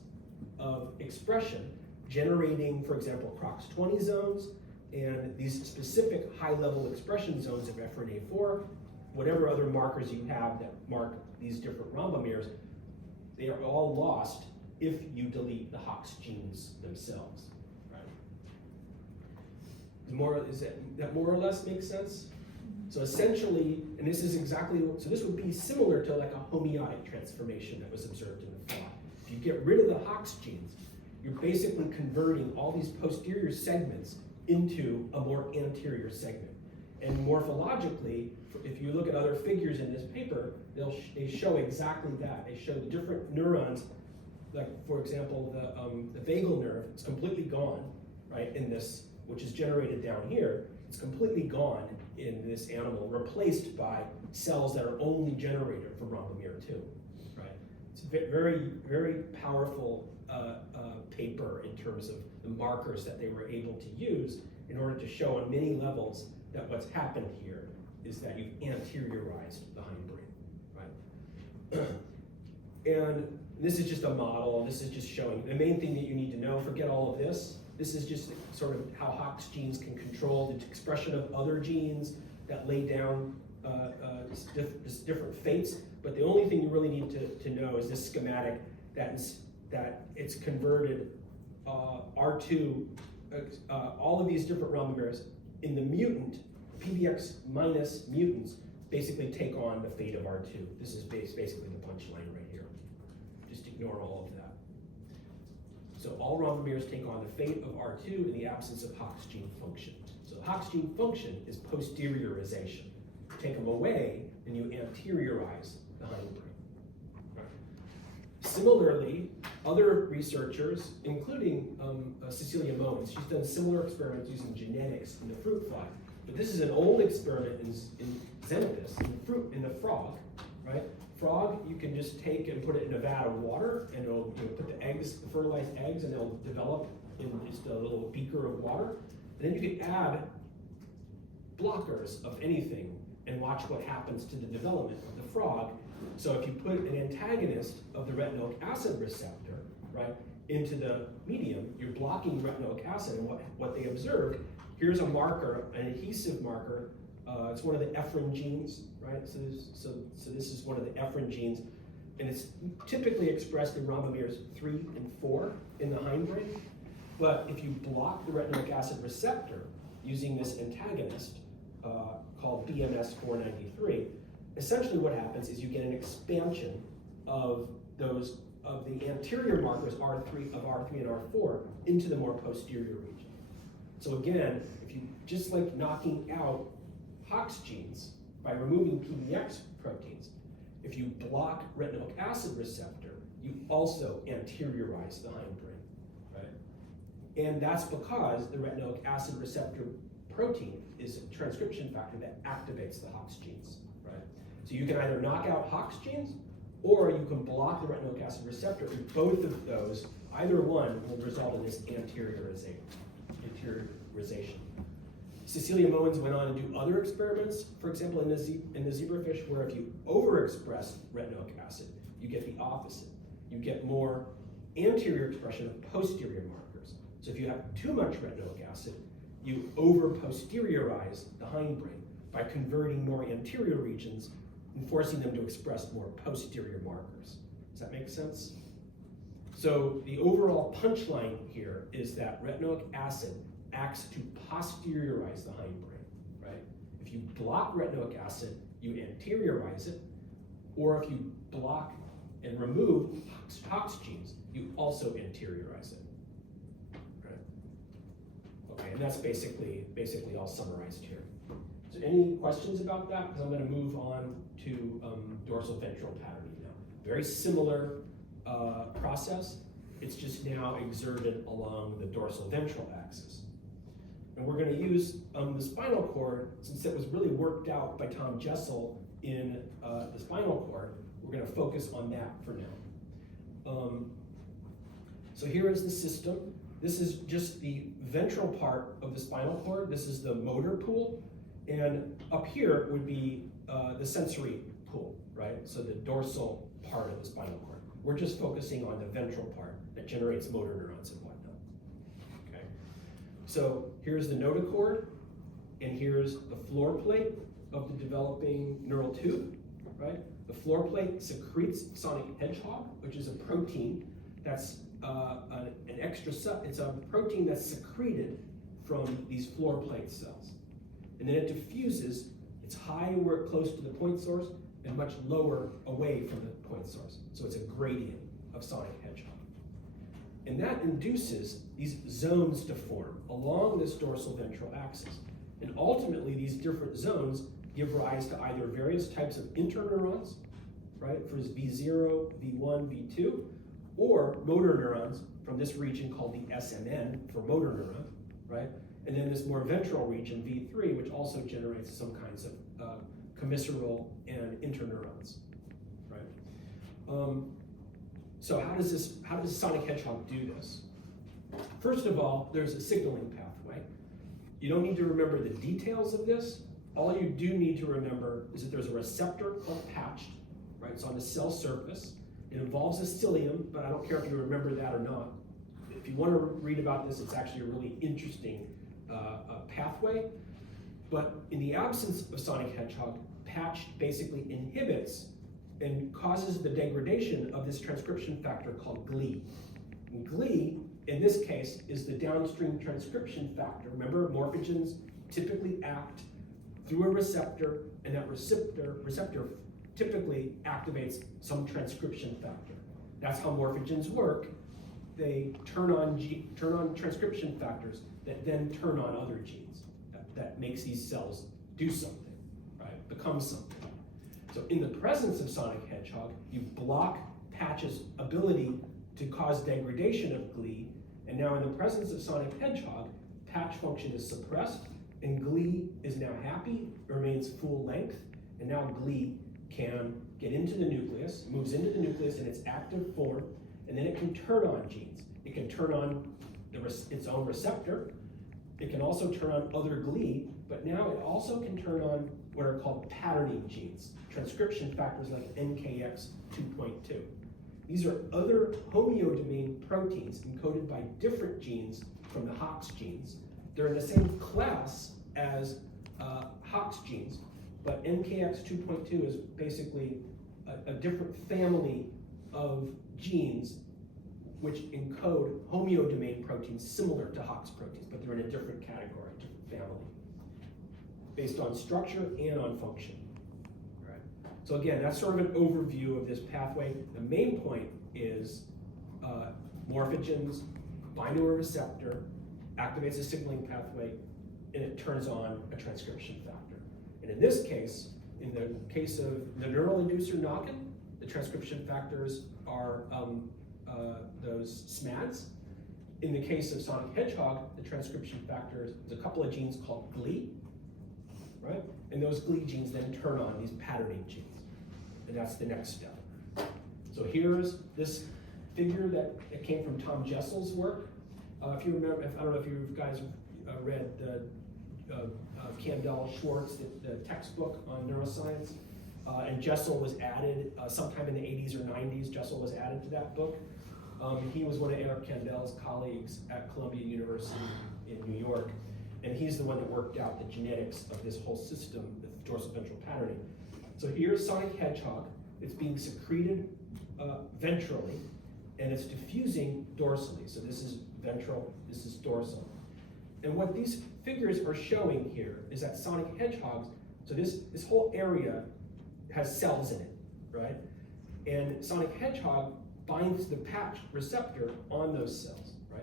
of expression, generating, for example, CROX20 zones, and these specific high-level expression zones of Ephrin A4, whatever other markers you have that mark these different rhombomeres, they are all lost if you delete the Hox genes themselves, right? Does that more or less make sense? So essentially, and this is exactly, so this would be similar to like a homeotic transformation that was observed in the fly. If you get rid of the Hox genes, you're basically converting all these posterior segments into a more anterior segment. And morphologically, if you look at other figures in this paper, they show exactly that. They show the different neurons, like for example, the vagal nerve, it's completely gone, right, in this, which is generated down here. It's completely gone in this animal, replaced by cells that are only generated for rhombomer 2, right? It's a very, very powerful paper in terms of the markers that they were able to use in order to show on many levels that what's happened here is that you've anteriorized the hindbrain, right? And this is just a model. This is just showing the main thing that you need to know. Forget all of this. This is just sort of how Hox genes can control the expression of other genes that lay down different fates. But the only thing you really need to know is this schematic that it's converted R2, all of these different rhombomers in the mutant, PBX minus mutants basically take on the fate of R2. This is basically the punchline right here. Just ignore all of that. So all rhombomers take on the fate of R2 in the absence of Hox gene function. So Hox gene function is posteriorization. Take them away, and you anteriorize the hindbrain. Similarly, other researchers, including Cecilia Moen, she's done similar experiments using genetics in the fruit fly. But this is an old experiment in Xenopus, in the frog, right? Frog, you can just take and put it in a vat of water, and it'll put the eggs, the fertilized eggs, and they'll develop in just a little beaker of water. And then you can add blockers of anything and watch what happens to the development of the frog. So if you put an antagonist of the retinoic acid receptor, right, into the medium, you're blocking retinoic acid, and what they observed, here's a marker, an adhesive marker. It's one of the Ephrin genes, right? So this is one of the Ephrin genes, and it's typically expressed in rhombomeres 3 and 4 in the hindbrain. But if you block the retinoic acid receptor using this antagonist called BMS 493, essentially what happens is you get an expansion of the anterior markers R3 and R4 into the more posterior region. So again, if you just like knocking out Hox genes by removing PBX proteins, if you block retinoic acid receptor, you also anteriorize the hindbrain, right? And that's because the retinoic acid receptor protein is a transcription factor that activates the Hox genes, right? So you can either knock out Hox genes, or you can block the retinoic acid receptor, and both of those, either one, will result in this anteriorization. Cecilia Moens went on to do other experiments, for example, in the zebrafish, where if you overexpress retinoic acid, you get the opposite. You get more anterior expression of posterior markers. So if you have too much retinoic acid, you over-posteriorize the hindbrain by converting more anterior regions and forcing them to express more posterior markers. Does that make sense? So the overall punchline here is that retinoic acid acts to posteriorize the hindbrain, right? If you block retinoic acid, you anteriorize it, or if you block and remove Hox genes, you also anteriorize it, right? Okay, and that's basically all summarized here. So any questions about that? Because I'm going to move on to dorsal ventral patterning now. Very similar process. It's just now exerted along the dorsal ventral axis. And we're going to use the spinal cord, since it was really worked out by Tom Jessel in the spinal cord. We're going to focus on that for now. So here is the system. This is just the ventral part of the spinal cord. This is the motor pool. And up here would be the sensory pool, right? So the dorsal part of the spinal cord. We're just focusing on the ventral part that generates motor neurons and whatnot. Okay. So here's the notochord, and here's the floor plate of the developing neural tube, right? The floor plate secretes sonic hedgehog, which is a protein that's an extra it's a protein that's secreted from these floor plate cells. And then it diffuses. It's high where it's close to the point source and much lower away from the point source. So it's a gradient of sonic hedgehog. And that induces these zones to form along this dorsal ventral axis. And ultimately, these different zones give rise to either various types of interneurons, right, for V0, V1, V2, or motor neurons from this region called the SMN for motor neuron, right? And then this more ventral region, V3, which also generates some kinds of commissural and interneurons, right? So how does sonic hedgehog do this? First of all, there's a signaling pathway. You don't need to remember the details of this. All you do need to remember is that there's a receptor called patched, right? It's on the cell surface. It involves a cilium, but I don't care if you remember that or not. If you want to read about this, it's actually a really interesting pathway. But in the absence of sonic hedgehog, patched basically inhibits and causes the degradation of this transcription factor called GLI. And GLI, in this case, is the downstream transcription factor. Remember, morphogens typically act through a receptor, and that receptor typically activates some transcription factor. That's how morphogens work. They turn on transcription factors that then turn on other genes. That makes these cells do something, right? Become something. So in the presence of sonic hedgehog, you block patch's ability to cause degradation of GLI, and now in the presence of sonic hedgehog, patch function is suppressed, and GLI is now happy, remains full length, and now GLI can get into the nucleus, moves into the nucleus in its active form, and then it can turn on genes. It can turn on its own receptor. It can also turn on other GLI, but now it also can turn on what are called patterning genes, transcription factors like NKX 2.2. These are other homeodomain proteins encoded by different genes from the Hox genes. They're in the same class as Hox genes, but NKX 2.2 is basically a different family of genes which encode homeodomain proteins similar to Hox proteins, but they're in a different category, different family, based on structure and on function. Right. So again, that's sort of an overview of this pathway. The main point is morphogens bind to a receptor, activates a signaling pathway, and it turns on a transcription factor. And in this case, in the case of the neural inducer knock-in, the transcription factors are those SMADs. in the case of Sonic Hedgehog, the transcription factors, there's a couple of genes called GLI, right? And those GLI genes then turn on these patterning genes. And that's the next step. So here's this figure that came from Tom Jessel's work. If you remember, I don't know if you guys read Candell Schwartz, the textbook on neuroscience. And Jessel was added sometime in the 80s or 90s. Jessel was added to that book. He was one of Eric Kandel's colleagues at Columbia University in New York, and he's the one that worked out the genetics of this whole system, the dorsal ventral patterning. So here's Sonic Hedgehog. It's being secreted ventrally, and it's diffusing dorsally. So this is ventral, this is dorsal. And what these figures are showing here is that Sonic Hedgehogs, so this whole area has cells in it, right? And Sonic Hedgehog binds the patch receptor on those cells, right?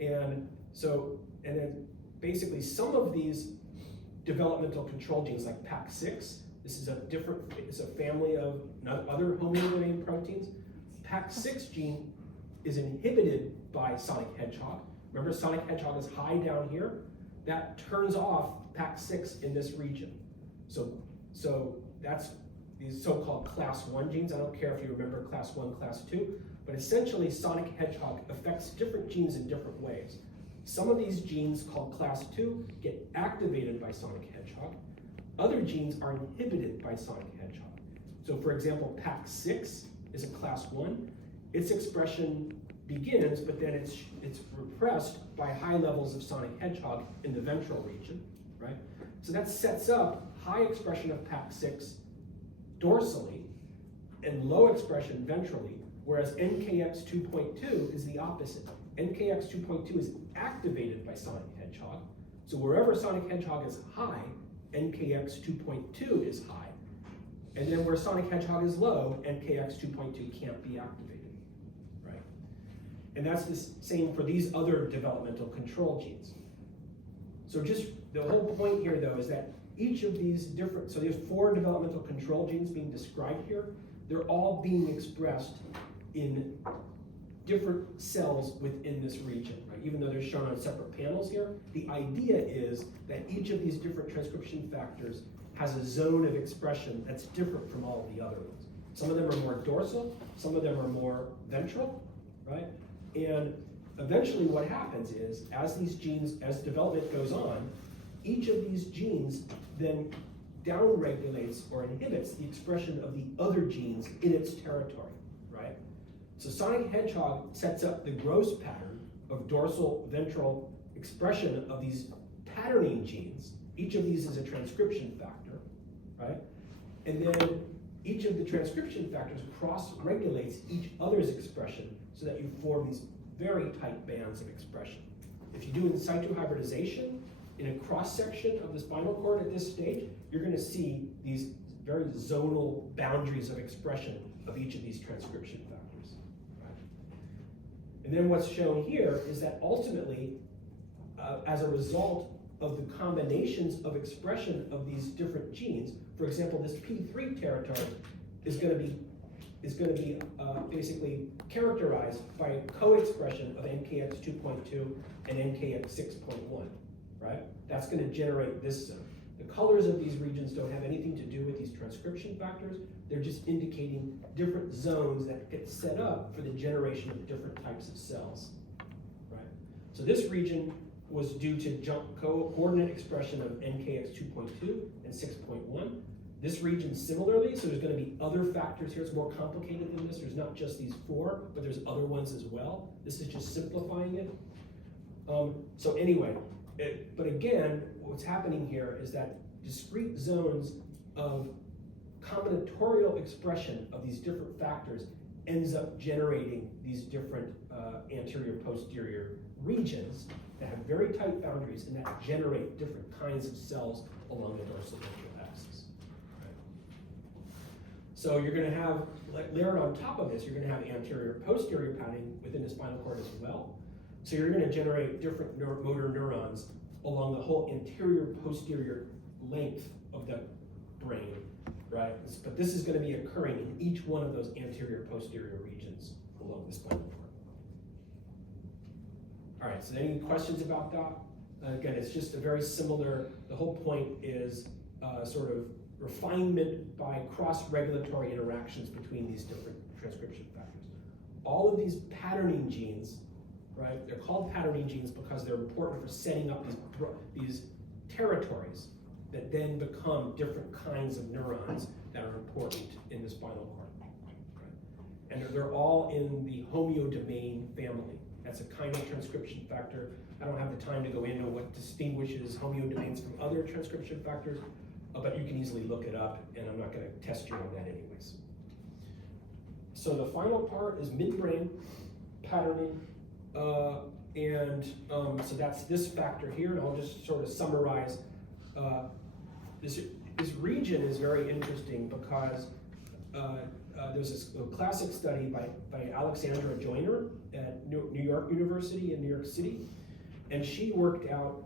And then basically some of these developmental control genes like PAC6, it's a family of other homeodomain proteins. PAC6 gene is inhibited by Sonic Hedgehog. Remember, Sonic Hedgehog is high down here. That turns off PAC6 in this region. So that's these so-called class 1 genes. I don't care if you remember class 1, class 2, but essentially Sonic Hedgehog affects different genes in different ways. Some of these genes called class 2 get activated by Sonic Hedgehog. Other genes are inhibited by Sonic Hedgehog. So for example, PAC6 is a class 1. Its expression begins, but then it's repressed by high levels of Sonic Hedgehog in the ventral region, right? So that sets up high expression of PAC6 dorsally and low expression ventrally, whereas NKX 2.2 is the opposite. NKX 2.2 is activated by Sonic Hedgehog. So wherever Sonic Hedgehog is high, NKX 2.2 is high. And then where Sonic Hedgehog is low, NKX 2.2 can't be activated, right? And that's the same for these other developmental control genes. So just the whole point here though is that each of these different, so there's 4 developmental control genes being described here. They're all being expressed in different cells within this region, right? Even though they're shown on separate panels here, the idea is that each of these different transcription factors has a zone of expression that's different from all of the other ones. Some of them are more dorsal, some of them are more ventral, right? And eventually what happens is, as development goes on, each of these genes then downregulates or inhibits the expression of the other genes in its territory, right? So Sonic Hedgehog sets up the gross pattern of dorsal ventral expression of these patterning genes. Each of these is a transcription factor, right? And then each of the transcription factors cross-regulates each other's expression so that you form these very tight bands of expression. If you do in situ hybridization, in a cross-section of the spinal cord at this stage, you're going to see these very zonal boundaries of expression of each of these transcription factors. Right? And then what's shown here is that ultimately, as a result of the combinations of expression of these different genes, for example, this P3 territory is going to be basically characterized by a co-expression of NKX 2.2 and NKX 6.1. Right? That's going to generate this zone. The colors of these regions don't have anything to do with these transcription factors. They're just indicating different zones that get set up for the generation of different types of cells. Right? So this region was due to coordinate expression of NKX 2.2 and 6.1. This region similarly, so there's going to be other factors here. It's more complicated than this. There's not just these 4, but there's other ones as well. This is just simplifying it. So anyway, but again, what's happening here is that discrete zones of combinatorial expression of these different factors ends up generating these different anterior-posterior regions that have very tight boundaries and that generate different kinds of cells along the dorsal ventral axis. Right? So you're going to have, layered on top of this, you're going to have anterior-posterior pattern within the spinal cord as well. So you're going to generate different motor neurons along the whole anterior-posterior length of the brain, right? But this is going to be occurring in each one of those anterior-posterior regions along the spinal cord. All right, so any questions about that? Again, it's just a very similar, the whole point is sort of refinement by cross-regulatory interactions between these different transcription factors. All of these patterning genes, right, they're called patterning genes because they're important for setting up these territories that then become different kinds of neurons that are important in the spinal cord. Right? And they're all in the homeodomain family. That's a kind of transcription factor. I don't have the time to go into what distinguishes homeodomains from other transcription factors, but you can easily look it up, and I'm not going to test you on that anyways. So the final part is midbrain patterning, so that's this factor here, and I'll just sort of summarize. This region is very interesting because there's a classic study by Alexandra Joyner at New York University in New York City, and she worked out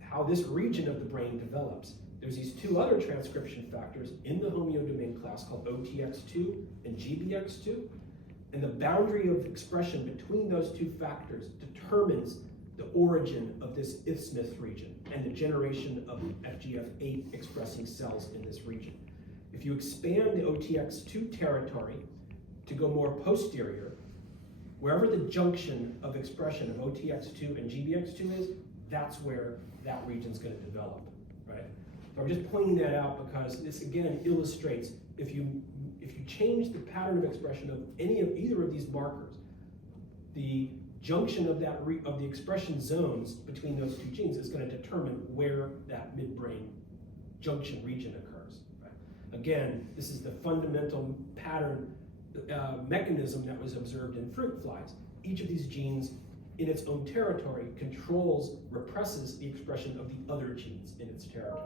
how this region of the brain develops. There's these two other transcription factors in the homeodomain class called OTX2 and GBX2, and the boundary of expression between those two factors determines the origin of this isthmus region and the generation of FGF8 expressing cells in this region. If you expand the OTX2 territory to go more posterior, wherever the junction of expression of OTX2 and GBX2 is, that's where that region's going to develop, right? So I'm just pointing that out because this again illustrates if you change the pattern of expression of either of these markers, the junction of the expression zones between those two genes is going to determine where that midbrain junction region occurs. Right? Again, this is the fundamental pattern mechanism that was observed in fruit flies. Each of these genes in its own territory represses the expression of the other genes in its territory.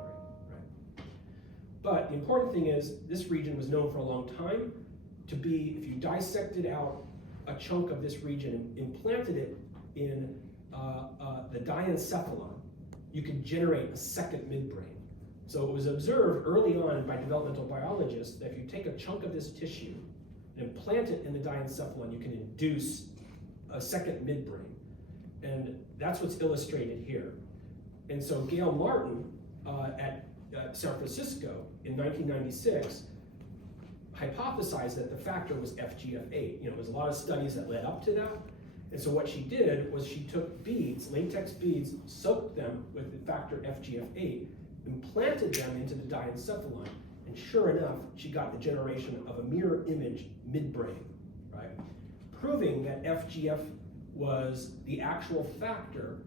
Right? But the important thing is this region was known for a long time to be, if you dissected out a chunk of this region and implanted it in the diencephalon, you could generate a second midbrain. So it was observed early on by developmental biologists that if you take a chunk of this tissue and implant it in the diencephalon, you can induce a second midbrain. And that's what's illustrated here. And so Gail Martin at San Francisco in 1996 hypothesized that the factor was FGF8. There's a lot of studies that led up to that. And so what she did was she took beads, latex beads, soaked them with the factor FGF8, implanted them into the diencephalon, and sure enough, she got the generation of a mirror image midbrain, right? Proving that FGF was the actual factor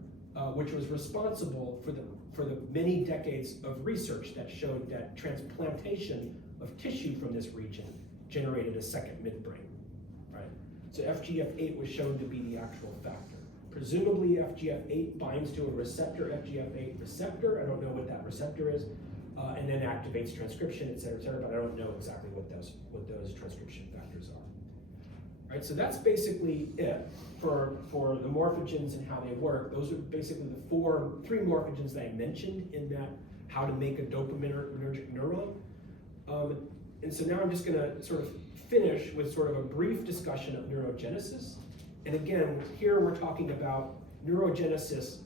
which was responsible for the many decades of research that showed that transplantation of tissue from this region generated a second midbrain, right? So FGF8 was shown to be the actual factor. Presumably FGF8 binds to a receptor, FGF8 receptor, I don't know what that receptor is, and then activates transcription, et cetera, but I don't know exactly what those transcription factors are. Right, so that's basically it for the morphogens and how they work. Those are basically the three morphogens that I mentioned in that how to make a dopaminergic neuron. And so now I'm just going to sort of finish with sort of a brief discussion of neurogenesis. And again, here we're talking about neurogenesis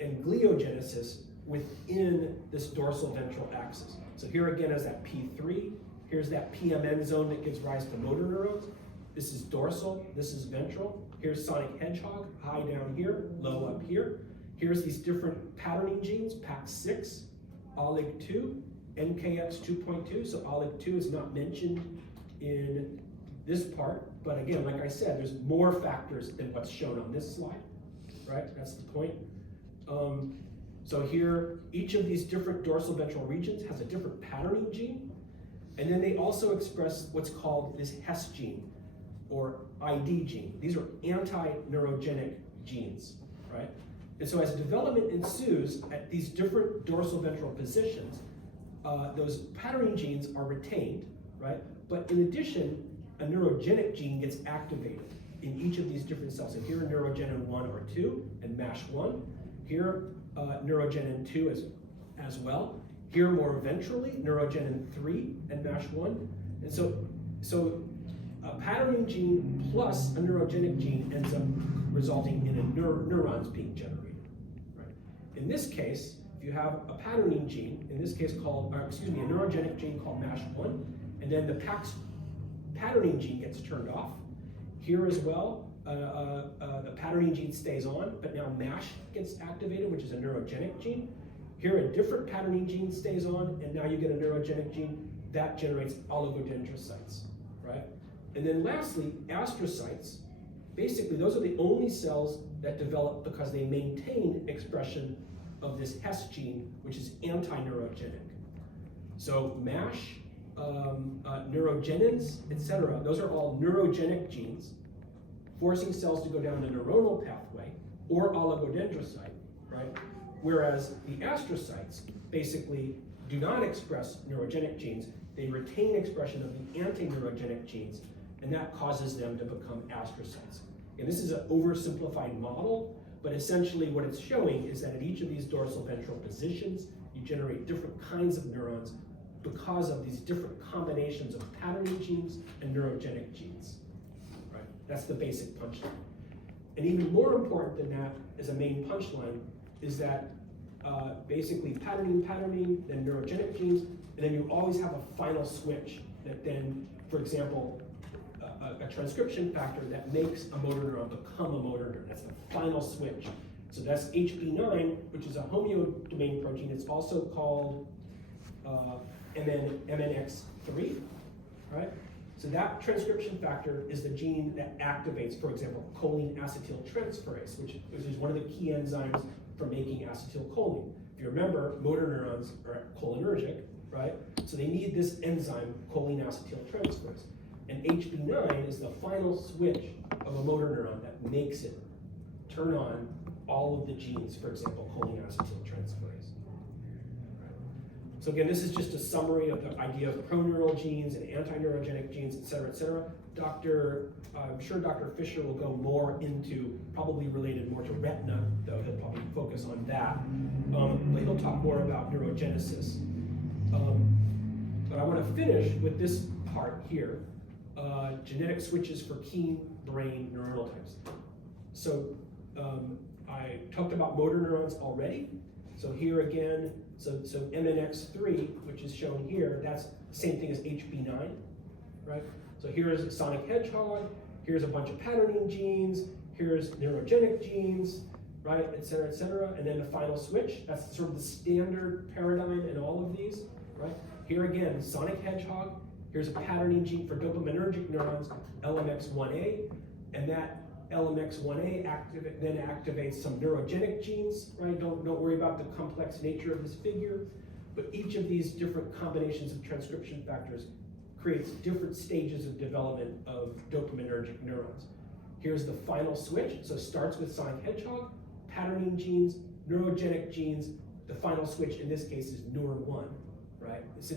and gliogenesis within this dorsal ventral axis. So here again is that P3. Here's that PMN zone that gives rise to motor neurons. This is dorsal, this is ventral. Here's sonic hedgehog, high down here, low up here. Here's these different patterning genes, PAX6, OLIG2, NKX2.2. So OLIG2 is not mentioned in this part, but again, like I said, there's more factors than what's shown on this slide, right? That's the point. So here, each of these different dorsal ventral regions has a different patterning gene, and then they also express what's called this Hess gene, or ID gene. These are anti-neurogenic genes, right? And so as development ensues at these different dorsal ventral positions, those patterning genes are retained, right? But in addition, a neurogenic gene gets activated in each of these different cells. So here, neurogenin 1 or 2 and MASH1. Here, neurogenin 2 as well. Here, more ventrally, neurogenin 3 and MASH1. And so a patterning gene plus a neurogenic gene ends up resulting in a neurons being generated. Right? In this case, if you have a patterning gene, in this case called, a neurogenic gene called MASH1, and then the patterning gene gets turned off. Here as well, the patterning gene stays on, but now MASH gets activated, which is a neurogenic gene. Here a different patterning gene stays on, and now you get a neurogenic gene that generates oligodendrocytes, right? And then lastly, astrocytes. Basically, those are the only cells that develop because they maintain expression of this Hess gene, which is anti-neurogenic. So MASH, neurogenins, etc., those are all neurogenic genes, forcing cells to go down the neuronal pathway or oligodendrocyte, right? Whereas the astrocytes basically do not express neurogenic genes, they retain expression of the anti-neurogenic genes, and that causes them to become astrocytes. And this is an oversimplified model, but essentially what it's showing is that at each of these dorsal ventral positions, you generate different kinds of neurons because of these different combinations of patterning genes and neurogenic genes, right? That's the basic punchline. And even more important than that, as a main punchline, is that basically patterning, then neurogenic genes, and then you always have a final switch that then, for example, a transcription factor that makes a motor neuron become a motor neuron. That's the final switch. So that's HB9, which is a homeodomain protein. It's also called MNX3, right? So that transcription factor is the gene that activates, for example, choline acetyltransferase, which is one of the key enzymes for making acetylcholine. If you remember, motor neurons are cholinergic, right? So they need this enzyme, choline acetyltransferase. And HB9 is the final switch of a motor neuron that makes it turn on all of the genes, for example, choline acetyltransferase. So again, this is just a summary of the idea of proneural genes and anti-neurogenic genes, et cetera, et cetera. I'm sure Dr. Fisher will go more into, probably related more to retina, though he'll probably focus on that. But he'll talk more about neurogenesis. But I want to finish with this part here, genetic switches for key brain neuronal types. So I talked about motor neurons already. So here again, so MNX3, which is shown here, that's the same thing as HB9, right? So here's a sonic hedgehog, here's a bunch of patterning genes, here's neurogenic genes, right, et cetera, and then the final switch. That's sort of the standard paradigm in all of these, right? Here again, sonic hedgehog, here's a patterning gene for dopaminergic neurons, LMX1A, and that LMX1A then activates some neurogenic genes, right? Don't worry about the complex nature of this figure, but each of these different combinations of transcription factors creates different stages of development of dopaminergic neurons. Here's the final switch, so it starts with sonic hedgehog, patterning genes, neurogenic genes. The final switch in this case is Neur1, right? It's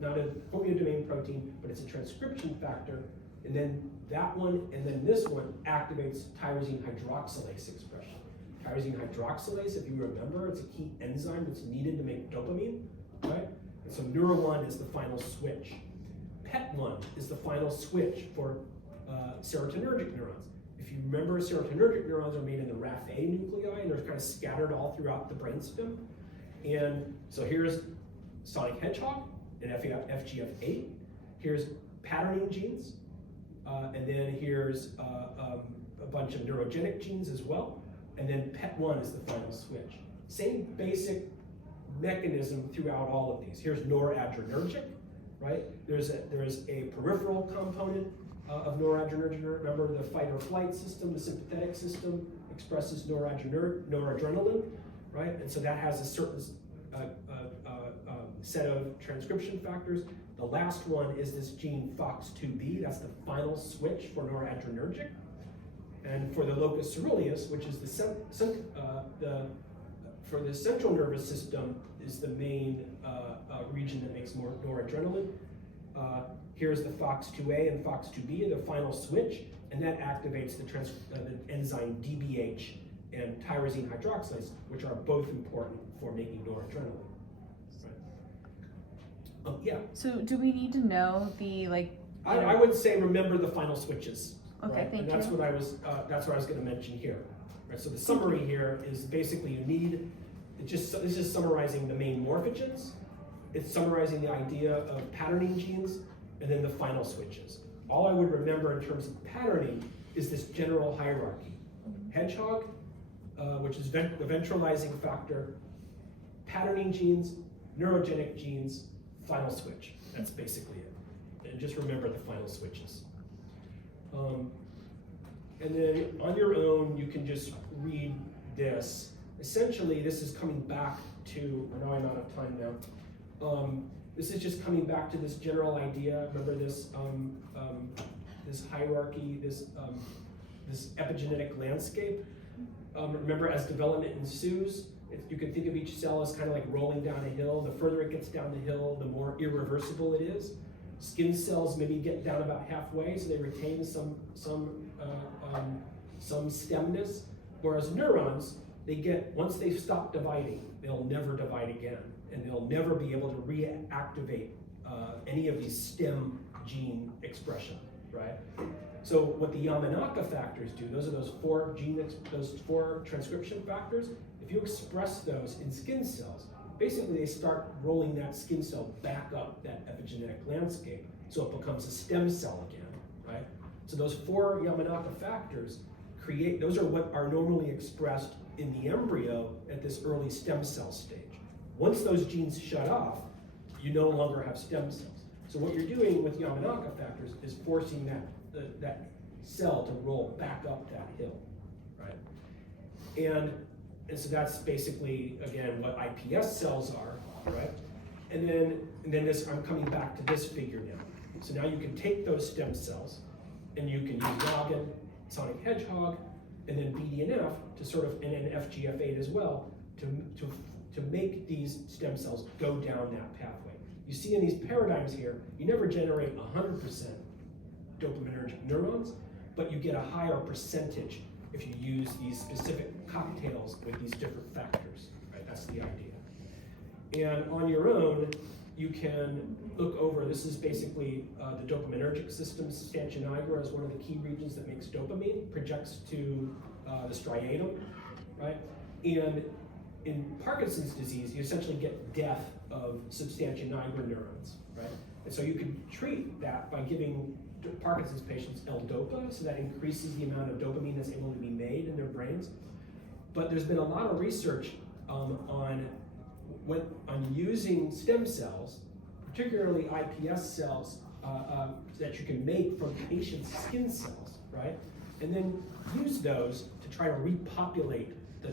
not a homeodomain protein, but it's a transcription factor. And then that one, and then this one activates tyrosine hydroxylase expression. Tyrosine hydroxylase, if you remember, it's a key enzyme that's needed to make dopamine, right? And so Neur1 is the final switch. PET1 is the final switch for serotonergic neurons. If you remember, serotonergic neurons are made in the RAF-A nuclei, and they're kind of scattered all throughout the brainstem. And so here's sonic hedgehog and FGF8. Here's patterning genes. And then here's a bunch of neurogenic genes as well. And then PET1 is the final switch. Same basic mechanism throughout all of these. Here's noradrenergic, right? There's a peripheral component of noradrenergic. Remember the fight or flight system, the sympathetic system expresses noradrenaline, right? And so that has a certain set of transcription factors. The last one is this gene FOX2B. That's the final switch for noradrenergic. And for the locus ceruleus, which is for the central nervous system, is the main region that makes more noradrenaline. Here's the FOX2A and FOX2B, the final switch, and that activates the enzyme DBH and tyrosine hydroxylase, which are both important for making noradrenaline. Yeah. So do we need to know the I would say remember the final switches. Okay, right? thank And that's you. what I was going to mention here. Right? So the summary here is basically you need, this is summarizing the main morphogens. It's summarizing the idea of patterning genes, and then the final switches. All I would remember in terms of patterning is this general hierarchy. Hedgehog, which is the ventralizing factor, patterning genes, neurogenic genes, final switch. That's basically it. And just remember the final switches. And then on your own, you can just read this. Essentially, this is coming back to, I know I'm out of time now. This is just coming back to this general idea. Remember this, this hierarchy, this epigenetic landscape. Remember, as development ensues, you can think of each cell as kind of like rolling down a hill. The further it gets down the hill, the more irreversible it is. Skin cells maybe get down about halfway, so they retain some stemness. Whereas neurons, they get, once they've stopped dividing, they'll never divide again, and they'll never be able to reactivate any of these stem gene expression, right? So what the Yamanaka factors do, those are those four transcription factors. If you express those in skin cells, basically they start rolling that skin cell back up that epigenetic landscape, so it becomes a stem cell again, right? So those four Yamanaka factors create, those are what are normally expressed in the embryo at this early stem cell stage. Once those genes shut off, you no longer have stem cells. So what you're doing with Yamanaka factors is forcing that cell to roll back up that hill, right? And so that's basically, again, what IPS cells are, right? And then this, I'm coming back to this figure now. So now you can take those stem cells, and you can use noggin, sonic hedgehog, and then BDNF to sort of, and then FGF8 as well, to make these stem cells go down that pathway. You see in these paradigms here, you never generate 100% dopaminergic neurons, but you get a higher percentage if you use these specific cocktails with these different factors, right? That's the idea. And on your own, you can look over, this is basically the dopaminergic system. Substantia nigra is one of the key regions that makes dopamine, projects to the striatum, right? And in Parkinson's disease, you essentially get death of substantia nigra neurons, right? And so you can treat that by giving Parkinson's patients L-DOPA, so that increases the amount of dopamine that's able to be made in their brains. But there's been a lot of research on using stem cells, particularly IPS cells, that you can make from patients' skin cells, right? And then use those to try to repopulate the